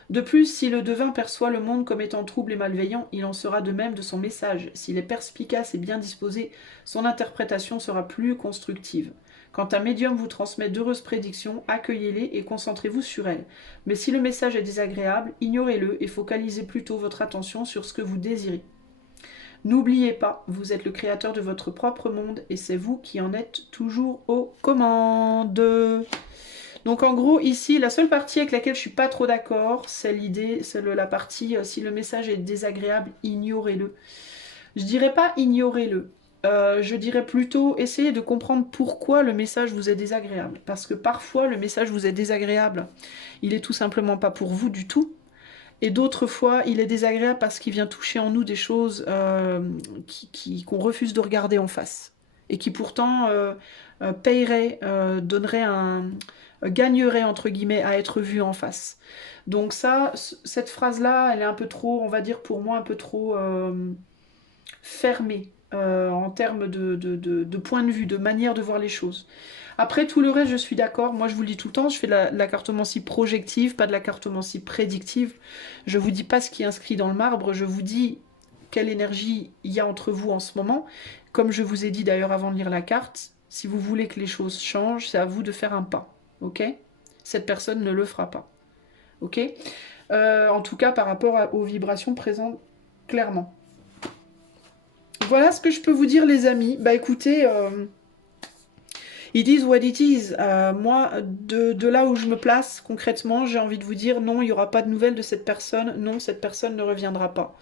De plus, si le devin perçoit le monde comme étant trouble et malveillant, il en sera de même de son message. S'il est perspicace et bien disposé, son interprétation sera plus constructive. Quand un médium vous transmet d'heureuses prédictions, accueillez-les et concentrez-vous sur elles. Mais si le message est désagréable, ignorez-le et focalisez plutôt votre attention sur ce que vous désirez. N'oubliez pas, vous êtes le créateur de votre propre monde et c'est vous qui en êtes toujours aux commandes. Donc en gros, ici, la seule partie avec laquelle je suis pas trop d'accord, c'est l'idée, c'est la partie, si le message est désagréable, ignorez-le. Je dirais pas ignorez-le, je dirais plutôt essayez de comprendre pourquoi le message vous est désagréable. Parce que parfois, le message vous est désagréable, il est tout simplement pas pour vous du tout. Et d'autres fois, il est désagréable parce qu'il vient toucher en nous des choses qu'on refuse de regarder en face. Et qui pourtant paieraient, gagnerait entre guillemets à être vu en face. Donc ça, cette phrase-là, elle est un peu trop, on va dire pour moi, un peu trop fermée en termes de point de vue, de manière de voir les choses. Après, tout le reste, je suis d'accord. Moi, je vous le dis tout le temps, je fais de la cartomancie projective, pas de la cartomancie prédictive. Je vous dis pas ce qui est inscrit dans le marbre, je vous dis quelle énergie il y a entre vous en ce moment. Comme je vous ai dit d'ailleurs avant de lire la carte, si vous voulez que les choses changent, c'est à vous de faire un pas. Ok ? Cette personne ne le fera pas. Ok ? En tout cas, par rapport aux vibrations présentes, clairement. Voilà ce que je peux vous dire, les amis. Bah écoutez, it is what it is. Moi, de là où je me place, concrètement, j'ai envie de vous dire non, il n'y aura pas de nouvelles de cette personne. Non, cette personne ne reviendra pas.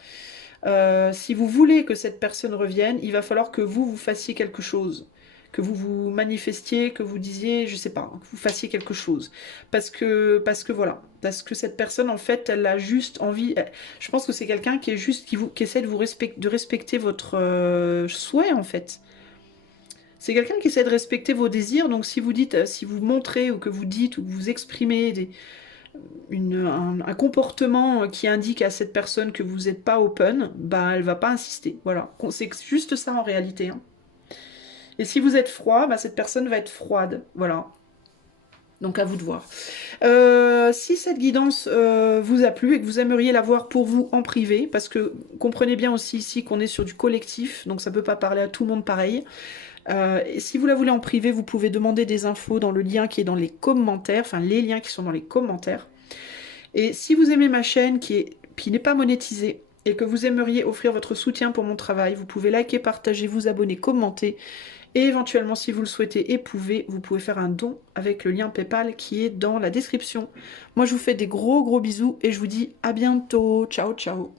Si vous voulez que cette personne revienne, il va falloir que vous fassiez quelque chose. Que vous vous manifestiez, que vous disiez, je sais pas, que vous fassiez quelque chose. Parce que voilà. Parce que cette personne, en fait, elle a juste envie... Je pense que c'est quelqu'un qui est juste, qui essaie de respecter votre souhait, en fait. C'est quelqu'un qui essaie de respecter vos désirs, donc si vous dites, si vous montrez, ou que vous dites, ou que vous exprimez un comportement qui indique à cette personne que vous n'êtes pas open, bah elle va pas insister. Voilà, c'est juste ça en réalité. Hein. Et si vous êtes froid, bah, cette personne va être froide. Voilà. Donc à vous de voir. Si cette guidance vous a plu et que vous aimeriez la voir pour vous en privé, parce que comprenez bien aussi ici qu'on est sur du collectif, donc ça ne peut pas parler à tout le monde pareil. Et si vous la voulez en privé, vous pouvez demander des infos dans le lien qui est dans les commentaires, enfin les liens qui sont dans les commentaires. Et si vous aimez ma chaîne qui n'est pas monétisée et que vous aimeriez offrir votre soutien pour mon travail, vous pouvez liker, partager, vous abonner, commenter. Et éventuellement, si vous le souhaitez et pouvez, vous pouvez faire un don avec le lien PayPal qui est dans la description. Moi, je vous fais des gros bisous et je vous dis à bientôt. Ciao, ciao.